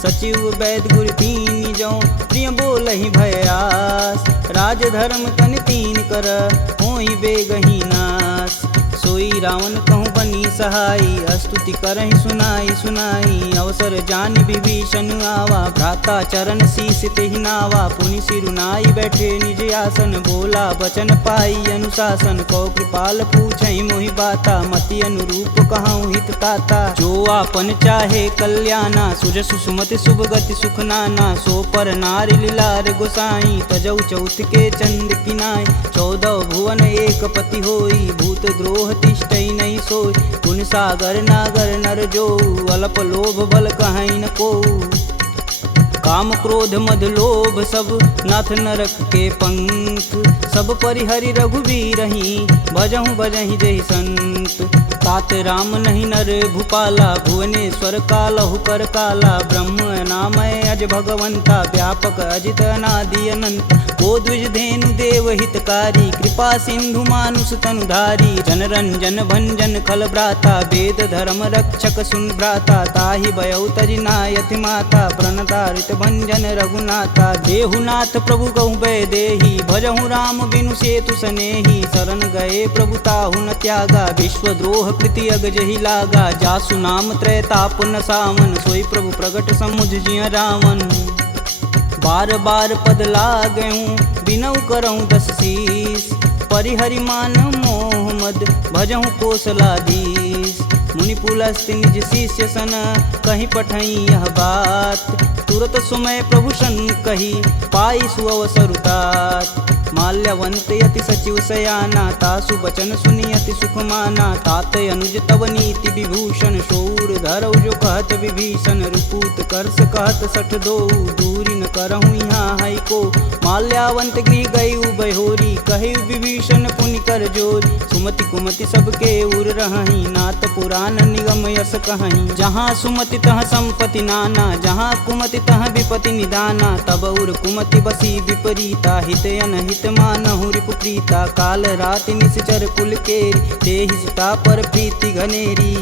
सचिव वैद गुरु तीन जो, प्रिय बोल ही भयास। राज धर्म तन तीन कर, होई बेगही नास। सोई रावण कहूँ बनी सहाई, स्तुति करहि सुनाई सुनाई। अवसर जानि विभीषण आवा, भ्राता चरण शीस तेहि नावा। पुनि सिरुनाई बैठे निज आसन, बोला बचन पाई अनुशासन। कौ कृपाल पूछहि मोहि बाता, मति अनुरूप कहूँ हित ताता। जो आपन चाहे कल्याणा, सुजसु सुमति शुभ गति सुख नाना। सो पर नारी लीलार गोसाई, तजौ चौथ के चंद किनाई। 14 भुवन एक पति होई, भूत द्रोह तिष्ठई नहीं सोई। गुण सागर नागर नर जो, अल्प लोभ बल कहीं न को। काम क्रोध मद लोभ सब, नाथ नरक के पंख। सब परिहरि रघुवीर ही, भजहु भजहि जहि संत। तात राम नहीं नर भूपाला, भुवनेश्वर कालहु कर काला। ब्रह्म नामय अज भगवंता, व्यापक अजित अनादि अनंत। को द्विज धेनु देव हितकारी, कृपा सिंधु मानुष तनुधारी। जन रंजन भंजन खल भ्राता, वेद धर्म रक्षक सुन भ्राता। ताहि भयउ तजि नायति माता, प्रणतारित भंजन रघुनाथा। देहुनाथ प्रभु कहु भय देहि, भजहु राम बिनु सेतु सनेहि। शरण गए प्रभु ताहु न त्यागा, विश्वद्रोह कृति अग जहि लागा। जासु नाम त्रैताप न सावन, सोई प्रभु प्रगट समुझ जिय रावण। बार बार पद लागऊं, बिनऊ करऊं 10 शीस। परिहरि मान मोह मद, भजहु कोसलाधीश। मुनि पुलस्त्य निज शिष्य सन, कहीं पठई यह बात। तुरत सुमय प्रभु सन कही, पाई सुअवसर तात। माल्यवंत यति सचिव सयाना, तासु बचन सुनि अति सुख माना। तात अनुज तव नीति विभूषण, शौर धरऊ जो कहत विभीषण। रुपूत करस कहत 62, दूरी न करहूँ यहाँ है को। माल्यावंत गृह गई बहोरी, कहे विभीषण पुनि कर जोरी। सुमति कुमति सबके उर रहही, नाथ पुराण निगम यस कहीं। जहाँ सुमति तह संपत्ति नाना, जहाँ कुमति तह विपति निदाना। तब उर कुमति बसी विपरीता, हित अनहित मानहु रिपु प्रीता। काल राति निश्चर कुल केरी, तेहि सीता पर प्रीति घनेरी।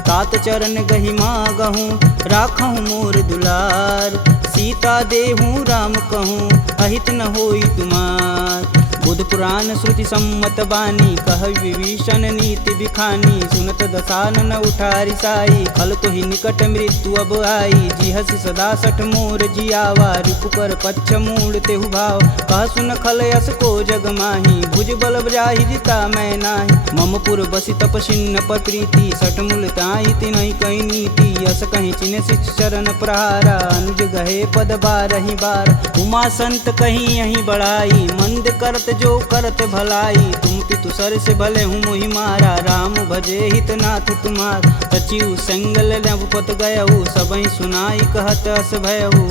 तात चरण गहि मागहूँ, राखहूँ मोर दुलार। सीता देहूँ राम कहूँ, अहित न होई तुमार। बुध पुराण श्रुति सम्मत बानी, कह विभीषण नीति बिखानी। सुनत दसानन उठारी साई, खल तो ही निकट मृत्यु अब आई। जिहसि सदा सठ मोर जियावा, रिपु कर पच्छ मूड तेहु भाव। कह सुन खल यस को जग माही, भुज बल जाहि जिता मैं नाही। मम पुर बसि तपसिन्न पर प्रीति, सठ मूल ताहि तिनहि कही नीति। यस कहीं चिन्ह शिष्य चरण प्रहारा, अनुज गहे पद बारहि बार। उमा संत कहीं यहीं बढ़ाई, मंद करत जो करत भलाई। तुम पितु सर से भले हूँ मोहि मारा, राम भजे हित नाथ तुम्हार। सचिव संगल नभपत गयहु, सबहि सुनाई कहत अस भयहु।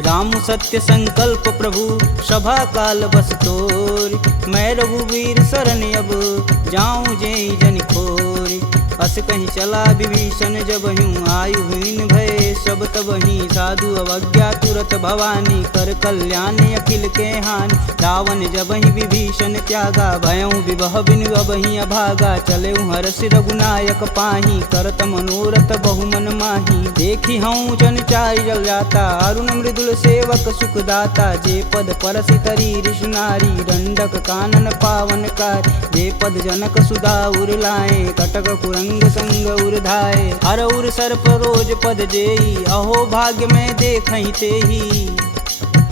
राम सत्य संकल्प प्रभु, सभा काल बस तोरि। मैं रघुवीर शरण अब, जाऊँ जेहि जन खोरि। अस कहीं चला विभीषण जब हूँ, आयु हीन भय सब तबहि। साधु अवज्ञा तुरत भवानी, कर कल्याण अखिल के हानि। रावण जब ही विभीषण त्यागा, भयऊ विभह बिनु अबहि अभागा। चले हर्षि रघुनायक पाही, करत मनोरथ बहुमन माही। देखी हूँ जन चारि जल जाता, अरुण मृदुल सेवक सुखदाता। जे पद परसि तरी ऋषुनारी, दंडक कानन पावन कार। जे पद जनक सुधा उर लाए, कटक कुरंग संग उर्धाए। हर उर सर्प रोज पद जेई, अहो भाग्य में देखहि तेहि।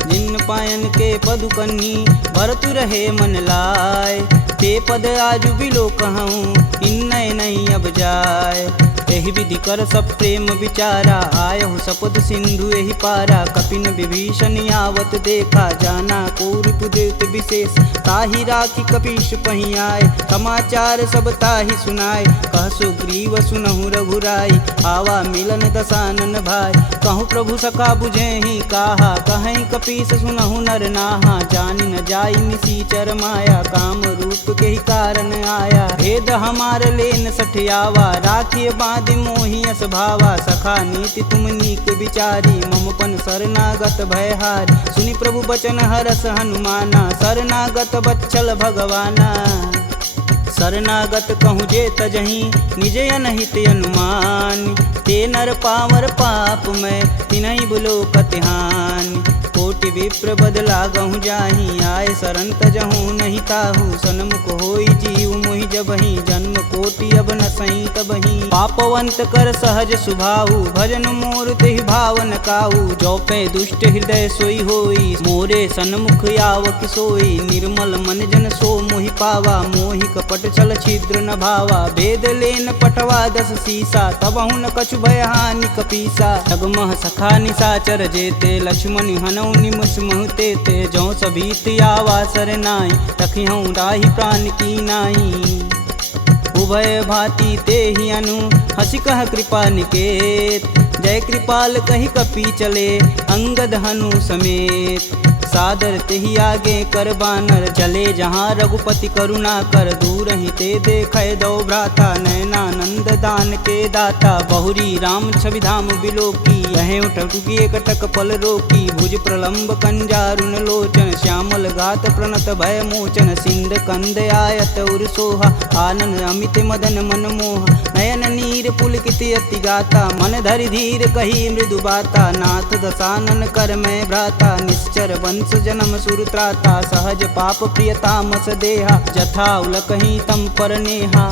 जिन पायन के पदु कन्ही, भरतु रहे मन लाय। ते पद आजु बिलो कहूँ, इन्नय नहीं अब जाय। एहि विधि कर सब प्रेम विचारा, आयहु सपद सिंधु एहि पारा। कपिन विभीषण आवत देखा, जाना कौरव देत विशेष। ताहि राखी कपीश पही आए, समाचार सब ताहि सुनाए। कह सुग्रीव सुनहु रघुराई, आवा मिलन दसानन भाई। कहूँ प्रभु सखा बुझेहि काहा, कहीं कपीस सुनहु नर नाहा। जानि न जाई निसीचर माया, काम रूप के ही कारण आया। भेद हमार लेन सठियावा, राखिय बाँधि मोहि अस भावा। सखा नीति तुम नीक विचारी, ममपन शरणागत भयहारी। सुनि प्रभु बचन हरस हनुमाना, शरणागत बच्चल भगवाना। शरणागत कहूँ जे तजहि, निज अनहित अनुमान। ते नर पावर पाप में, तिनहि बुलोकत हानि। कोटि विप्र बदला गहूँ जाहि, आए शरण तजहूँ नहीं ताहू। सन्मुख होई जीव मोहि जबहि, जन्म कोटि अब न सही तबहि। पापवंत कर सहज सुभाऊ, भजन मोर तेहि भावन काऊ। जो पे दुष्ट हृदय सोई होई, मोरे सन्मुख आवक सोई। निर्मल मन जन सो मोहि पावा, मोहि कपट छल छिद्र न भावा। भेद लेन पटवा दस सीसा, तबहु न कछु भय हानि कपीसा। जगमह सखा निशाचर जेते, लक्ष्मण हनौ निमिष महते ते। जौ सभीत आवा सरनाई, रखिहउँ राहि प्राण की नाई। उभय भांति तेहि अनु, हँसि कह कृपा निकेत। जय कृपाल कहि कपि चले, अंगद हनु समेत। सादर तेहि आगे कर बानर, चले जहाँ रघुपति करुणा कर। दूर ही ते देखै दो भ्राता, नयनानंद दान के दाता। बहुरी राम छवि धाम बिलोकी, यहें उठुकी एकटक पल रोकी। भुज प्रलंब कंजारुन लोचन, श्यामल गात प्रणत भय मोचन। सिंध कंद आयत उर सोहा, आनन अमित मदन मन मोह। नयन नीर पुलकित अति गाता, मन धरि धीर कही मृदु बाता। नाथ दसानन कर मैं भ्राता, निश्चर वंश जन्म सुर त्राता। सहज पाप प्रियतामस देहा, जथा उलकहि तम पर नेहा।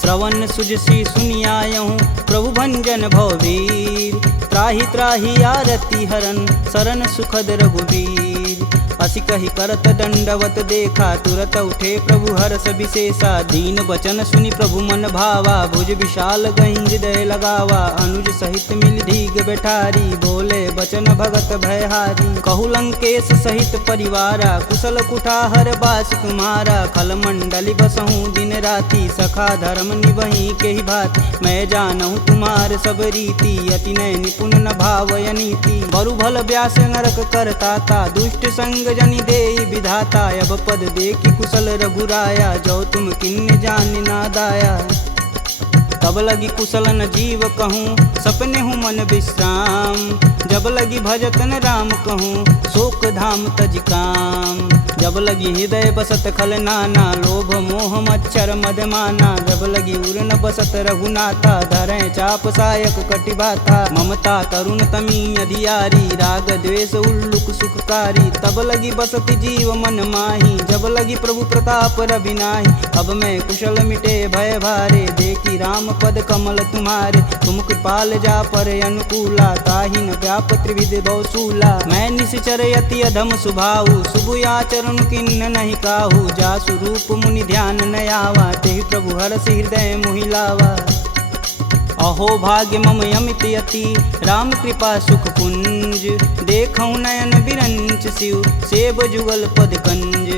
श्रवण सुजसी सुनियायहूँ, प्रभु भंजन भववीर। त्राहि त्राहि आरती हरन, शरण सुखद रघुवीर। असि कहि करत दंडवत देखा, तुरत उठे प्रभु हरष विशेषा। दीन बचन सुनि प्रभु मन भावा, भुज विशाल गहि हृदय लगावा। अनुज सहित मिल धीग बैठारी, बोले बचन भगत भयहारी। कहु लंकेश सहित परिवारा, कुशल कुठाहर बास तुम्हारा। खल मंडली बसहूँ दिन राति, सखा धर्म निबहि केहि भांति। मैं जानहूँ तुम्हार सब रीति, अति नय निपुण न भावय नीति। बरु भल व्यास नरक करताता, दुष्ट संग जनि देई विधाता। अब पद देखि कुशल रघुराया, जो तुम किन्ने जान ना दाया। तब लगी कुशल न जीव कहूँ, सपने हूँ मन विश्राम। जब लगी भजतन राम कहूँ, शोक धाम तज काम। जब लगी हृदय बसत खल नाना, लोभ मोह मच्छर मदमाना। जब लगी उर न बसत रघुनाथा, धरें चाप सायक कटिबाथा। ममता तरुण तमी अधियारी, राग द्वेष उल्लुक सुखकारी। तब लगी बसत जीव मन माही, जब लगी प्रभु प्रताप रविनाही। अब मैं कुशल मिटे भय भारे, देखी राम पद कमल तुम्हारे। तुम कृपाल जा पर अनुकूला, ताहि न व्याप त्रिविध बहुसूला। मैं निश्चर यति अधम सुभाऊ, शुभ आचरण किन्न नहीं काहू। जासु रूप मुनि ध्यान न आवा, तेहि प्रभु हरषि हृदय मोहि लावा। अहो भाग्य मम अमित यति, राम कृपा सुख पुंज। देखऊँ नयन बिरंच शिव, सेब जुगल पद कंज।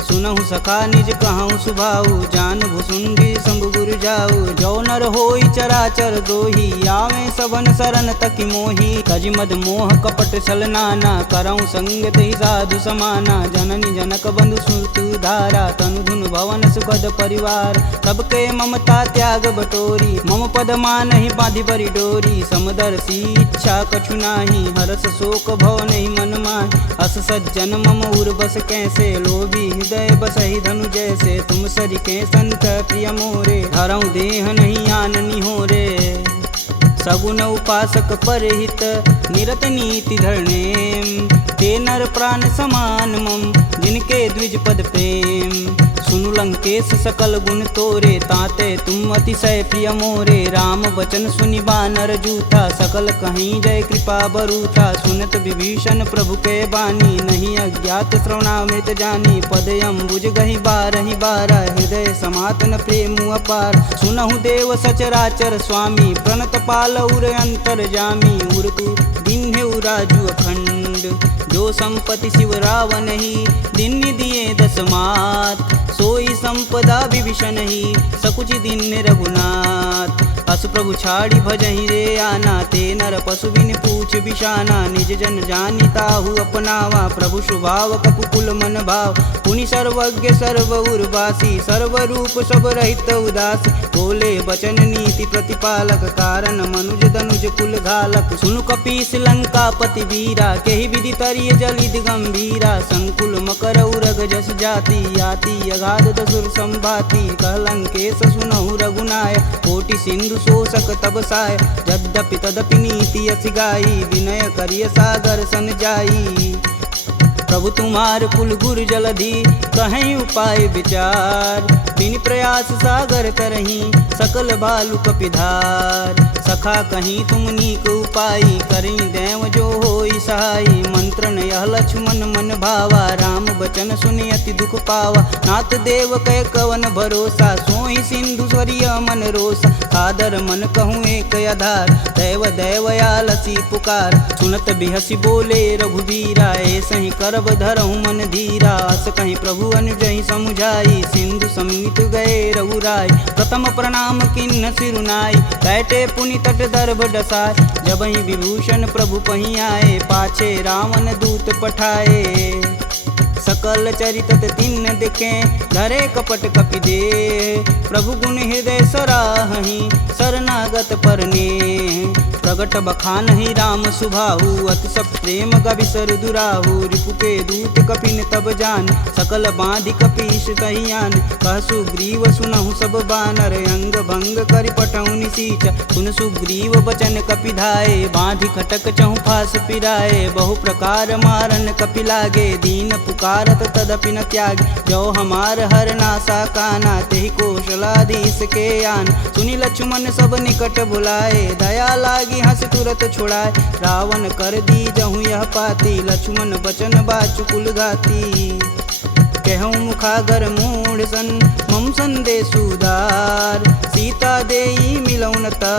सुनहु सखा निज कहूँ सुभाऊ, जान भुसुंडी शंभु गुरु जाऊ। जो नर होई चराचर द्रोही, आवे सबन शरण तकि मोही। तज मद मोह कपट छल नाना, करऊँ संग तेहि साधु समाना। जननी जनक बंधु सुत धारा, तनु धुन भवन सुखद परिवार। सबके ममता त्याग बटोरी, मम पद मानहि बाँधि बरी डोरी। समदर्शी इच्छा कछु नाही, हरस शोक भव नहीं मन माहि। अस सज्जन मम उर बस कैसे, लोभी हृदय बसहि धनु जैसे। तुम सरिके संत प्रिय मोरे, धरऊँ देह नहीं आननी हो रे। सगुन उपासक परहित, निरत नीति धरणेम। ते नर प्राण समान मम, जिनके द्विज पद प्रेम। सुनु लंकेश सकल गुण तोरे, ताते तुम अतिशय प्रिय मोरे। राम बचन सुनि बानर जूथा, सकल कहीं जय कृपा बरूथा। सुनत विभीषण प्रभु के बानी, नहीं अज्ञात श्रवणामृत जानी। पद अम्बुज गहि बारहि बारा, हृदय समातन प्रेम अपार। सुनहु देव सचराचर स्वामी, प्रणत पाल उर अंतर जामी। उरतु दीन्हु राजू अखंड, जो संपत्ति शिव रावण ही। दीन्ह दिए दस मात, सोई संपदा विभीषण ही। सकुचि दीन्ह रघुनाथ, अस प्रभु छाड़ी भजहि रे आना। ते नर पशु बिन पूछ बिशाना, निज जन जानि ताहु अपनावा। प्रभु स्वभाव कपुकुल मन भाव, पुनि सर्वज्ञ सर्व उर्वासी। सर्व रूप सब रहित उदासी, बोले बचन नीति प्रतिपालक। कारण मनुज दनुज कुल घालक, सुनु कपीस लंकापति वीरा। केहि विधि तरिय जलिद गंभीरा, संकुल मकर उरग जस जाति। याति अगाध दसुर संभाति, कह लंकेश सुनहु रघुनाय। कोटि सिंधु शोषक तब साय, यद्यपि तदपि नीति यस गाई। विनय करिय सागर सन जाई, प्रभु तुम्हार कुल गुर जलधि। कहीं उपाय विचार, बिन प्रयास सागर तरही। सकल बालु कपिधार, सखा कहीं तुम नीक उपाय। करी देव जो होई सहाई, मंत्रन यह लक्ष्मण मन भावा। राम बचन सुनि अति दुख पावा, नाथ देव कह कवन भरोसा। सोहि सिंधु स्वरिय मन रोसा, सादर मन कहूँ एक आधार। दैव दैवयालसी पुकार, सुनत बिहसी बोले रघुबीरा। ऐसे ही करब धरहु मन धीरा, अस कहीं प्रभु अनुजहि समुझाई। सिंधु समीत गए रघुराय, प्रथम प्रणाम किन्न सिरुनाई। बैठे पुनि तट दर्भ डसाय, जबहि विभूषण प्रभु पहीं आए। पाछे रावण दूत पठाए, सकल चरितत तिन्न दिखे। धरे कपट कपि दे, प्रभु गुण हृदय सराहहि। शरणागत परने, प्रगट बखानहि राम सुभाहु। अति सब प्रेम गविसर दुराहु, रिपु के दूत कपिन तब जान। सकल बांधि कपीश तहियान, कह सुग्रीव सुनहु सब बानर। अंग भंग करि पठौं निसीच, सुन सुग्रीव बचन कपि धाये। बांधि खटक चहु फास पिराए, बहु प्रकार मारन कपि लागे। दीन पुकारत तदपि न त्याग, जो हमार हर नासा काना। तेहि कौशलाधीश के आन, सुनि लक्ष्मण सब निकट बुलाए। दया लागी हंस तुरत छुड़ाए, रावण कर दी जहु यह पाती। लक्ष्मण बचन बाचु कुल घाती, कहूँ मुखागर मूढ़ सन। मम संदेश उदार, सीता देई मिलौनता।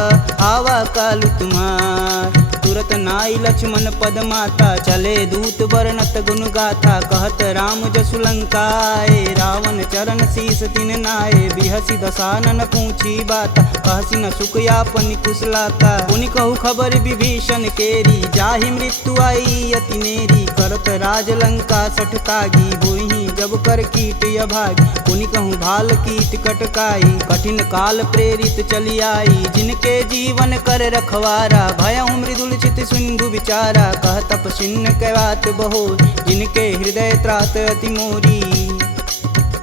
आवा कालु तुम्हार, तुरत नाई लक्ष्मण पद माता। चले दूत बरनत गुण गाथा, कहत राम जसु लंकाए। रावण चरण शीस तिन नाये, बिहसी दसानन पूछी बात। कहसी न सुख यापन कुशलाता, पुनि कहु खबर विभीषण केरी। जाहि मृत्यु आई अति नेरी, करत राज लंका सठ तागी। होहि जब कर कीट अभागी, पुनि कहूँ भाल कीट कटकाई। कठिन काल प्रेरित चली आई, जिनके जीवन कर रखवारा। भयउ मृदुल चित सिंधु विचारा, कह तपसिन्न कैवात बहो। जिनके हृदय त्रात अति मोरी,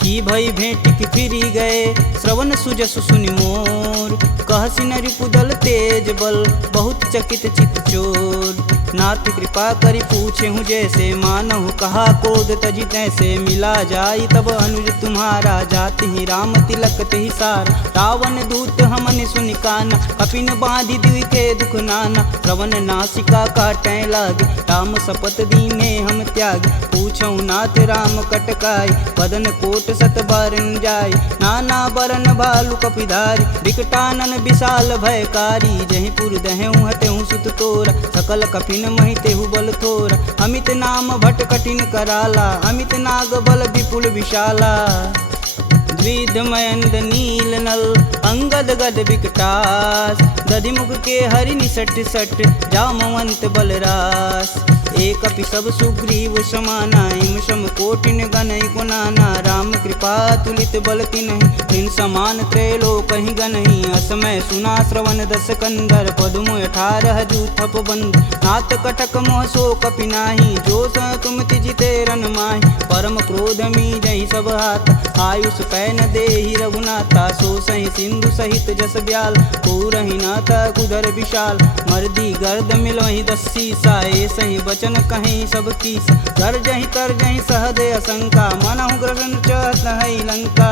की भई भेंट की फिरी गए। श्रवण सुजसु सुनि मोर, कहसी न रिपुदल तेज बल। बहुत चकित चित चोर, नाथ कृपा करि पूछे हूँ जैसे। मानहु कहा कोद तजि तैसे, मिला जाई तब अनुज तुम्हारा। जाति ही राम तिलक तेहि सार, रावण दूत हमन सुनि काना। कपिन बांधि दिवि के दुख नाना, श्रवण नासिका काटै लागे। राम शपथ दीने हम त्याग, पूछौ नाथ राम कटकाई। बदन कोट सत बारन जाय, नाना बरन भालु कपिधारी। विकटानन विशाल भयकारी, जहि पुर दहु हतेहु सुत तोरा। सकल कपिन महितेहु बल थोरा, अमित नाम भट कठिन कराला। अमित नाग बल विपुल विशाला, द्विध मयंद नील नल। अंगद गद विकटास, दधिमुख के हरि निसट सट। जामवंत बलरास, एक अपि सब सुग्रीव समाना। इम सम कोटिन गनहि गुनाना, राम कृपा तुलित बल तिन्हि। तिन समान त्रैलोकहि गनहि, असमय सुना श्रवण दस कंदर। पदुम 18 जूथप बंद, नाथ कटक मोह सो कपि नाही। जो स तुम तिजिते रन माहि, परम क्रोध मीजहि सब हाथ। आयुष पैन देहि रघुनाथा, सो सहि सिंधु सहित जस ब्याल। पूरहि नाथ कुधर विशाल, मर्दी गर्द मिलहि 10 सीसा। सही बचन कहीं सब कीस। गर्जहि तरजहि सहदे असंका, मनहु ग्रसन चहत है लंका।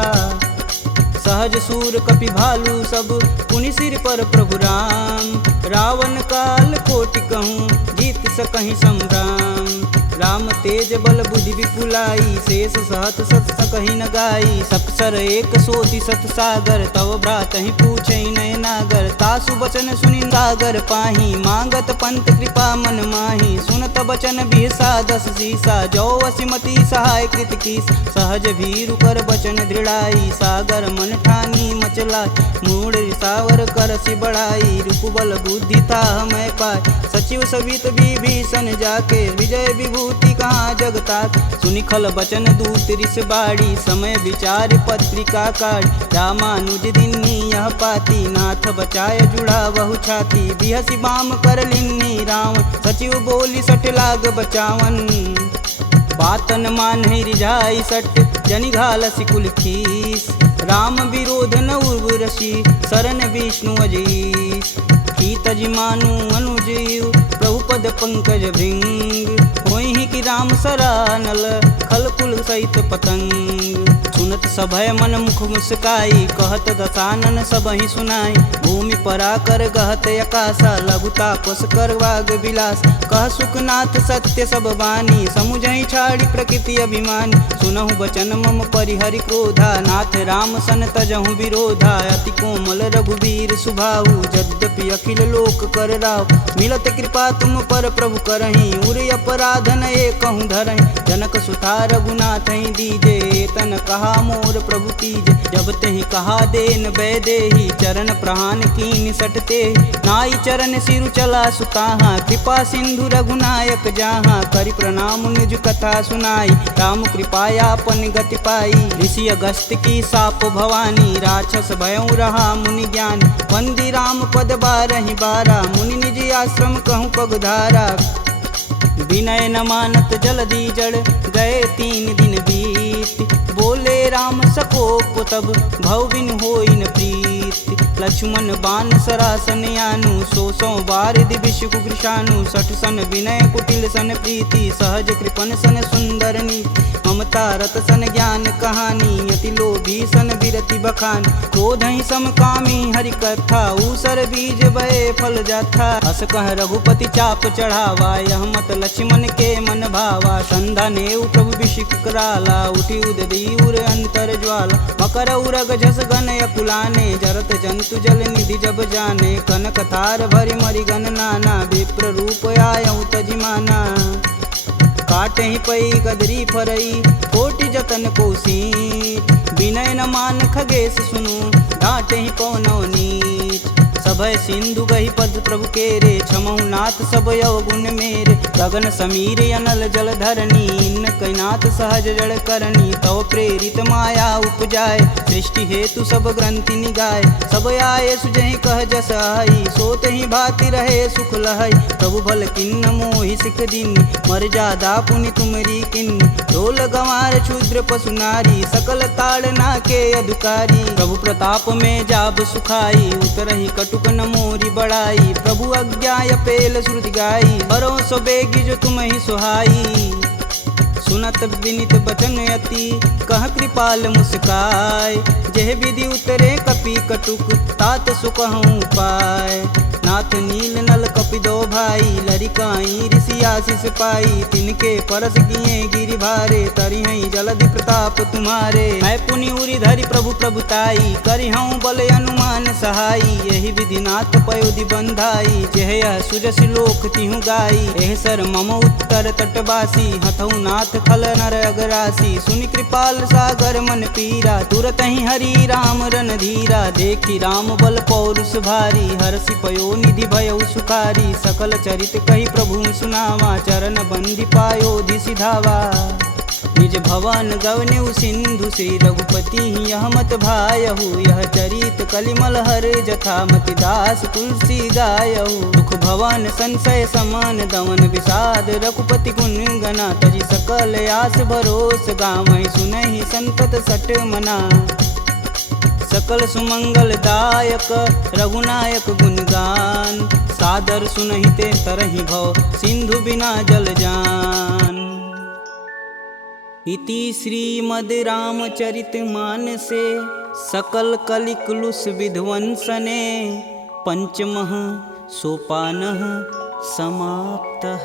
सहज सूर कपि भालू सब, पुनि सिर पर प्रभु राम। रावण काल कोटि कहूँ, जीत सकहि संग्राम। राम तेज बल बुद्धि विपुलाई, शेष सहत सत सकहि न गाई। सकसर एक सोति सत सागर, तव भ्रातहि पूछै नय नागर। तासु बचन सुनि सागर पाही, मांगत पंत कृपा मन माही। सुनत बचन बिहसा दस सीसा, जो वसिमति सहाय कृत कीस। सहज भीरु कर बचन दृढ़ाई, सागर मन ठानी मचला। मूढ़ रिसावर करसि बढ़ाई, रूप बल बुद्धि था मैं पाय। सचिव सवित विभीषण जाके, विजय विभूति कहाँ जगता। सुनि खल बचन दूत रिस बाड़ी, समय विचार पत्रिका काढ़। रामानुज दिन्नी यह पाती, नाथ बचाय जुड़ा बहु छाती। बिहसी बाम कर लिन्नी रावण, सचिव बोली सठ लाग बचावन। बातन मानहि रिझाई सट, जनि घालसि कुल खीस। राम विरोध न उर्वरसी, शरण विष्णु अजीस। कीतज मानु अनुजीव, प्रभु पद पंकज भृंग। होहि कि राम सरानल, खल कुल सहित पतंग। सुनत सभय मन मुख मुस्काई, कहत दसानन सबहि सुनाई। भूमि परा कर गहत आकाशा, लघु तापस कर वाग विलास। कह सुखनाथ सत्य सब बानी, समुझहि छाड़ी प्रकृति अभिमानी। सुनहु बचन मम परिहरि क्रोधा, नाथ राम सन तजहु विरोधा। अति कोमल रघुवीर सुभाहु, यद्यपि अखिल लोक कर राव। मिलत कृपा तुम पर प्रभु करहि, उर अपराधन एकहु धरहि। जनक सुता रघुनाथहि दीजे, तन कहा मोर प्रभु तीज। जब तेहि कहा देन बैदेही, चरण प्रहान कीन सटते। नाई चरण सिरु चला सुताहा, कृपा सिंधु रघुनायक जहाँ। करि प्रणाम निज कथा सुनाई, राम कृपायापन गति पाई। ऋषि अगस्त की साप भवानी, राक्षस भयउ रहा मुनि ज्ञान। वंदी राम पद बारहि बारा, मुनि निज आश्रम कहूँ पगधारा। विनय न मानत जलधि जड़, गए 3 दिन बीत। बोले राम सकोप तब, भव बिन होई न प्रीत। लक्ष्मण बान सरासन यानु, 100 बारिद विषु कृशानु। 60 सन विनय कुटिल सन प्रीति, सहज कृपन सन सुंदर नीति। ममता रत सन ज्ञान कहानी, अति लोभी सन विरति बखान। क्रोधहि समकामी हरि कथा, ऊसर बीज भय फल जाथा। अस कह रघुपति चाप चढ़ावा, यह मत लक्ष्मण के मन भावा। संधा नेउ प्रभु विषिक कराला, उठी उददी उर अंतर ज्वाला। मकर उरग झस गन अकुलाने, जरत जंतु जल निधि जब जाने। कनक तार भरि मरि गन नाना, विप्र रूप आयउ तजिमाना। काटहि पई कदरी फरई, कोटि जतन कोसीट। विनय न मान खगेश सुनु, डांटहि पवनौ नीच। सभय सिंधु गहि पद प्रभु केरे, छमहु नाथ सब अवगुण मेरे। गगन समीर अनल जल धरनी, इन कैनाथ सहज जड़ करनी। तव प्रेरित माया उपजाय, सृष्टि हेतु सब ग्रंथि निगाय। सब आये सुजहि कह जस आई, सोतहि भाति रहे सुख लहै। प्रभु भल किन्न मोहि सिख दीनी, मर्यादा पुनि तुमरी किन्नी। ढोल गंवार क्षुद्र पशु नारी, सकल ताड़ना के अधिकारी। प्रभु प्रताप में जाब सुखाई, उतरहि कटुक न मोरी बड़ाई। प्रभु आज्ञा पेल श्रुति गाई, बरो सो बेगी जो तुम ही सुहाई। सुनत विनित बचन अति, कह कृपाल मुस्काय। जेह विधि उतरे कपि कटुक, तात सुकहूँ पाय। नाथ नील नल कपि दो भाई, लरिकाई ऋषि आशीष पाई। तिनके परस किए गिरि भारे, तरिहै जलधि प्रताप तुम्हारे। मैं पुनि उरि धरि प्रभु प्रभुताई, करिहऊँ बल अनुमान सहाई। यही विधि नाथ पयोधि बंधाई, जेह सुजस लोक तिहु गाई। एह सर मम उत्तर तटवासी, हथऊ नाथ खल नर अगरासी। सुनि कृपाल सागर मन पीरा, तुरत ही हरि राम रन धीरा। देखी राम बल पौरुष भारी, हर्षि पयो निधि भयउ सुखारी। सकल चरित कही प्रभु सुनावा, चरण बंदी पायोधि सिधावा। निज भवन गवनेउ सिंधु श्री रघुपति यह मत भायहु। यह चरित कलिमल हर जथा, मति दास तुलसी गायहु। दुख भवन संशय समान, दमन विषाद रघुपति गुण गना। तजि सकल आस भरोस, गावहि सुनहि संतत सट मना। सकल सुमंगल दायक रघुनायक गुणगान, सादर सुनहिते तरहि भव सिंधु बिना जल जान। इति श्रीमद् रामचरित मानसे सकल कलिकुलुष विध्वंसने पंचमः सोपानः समाप्तः।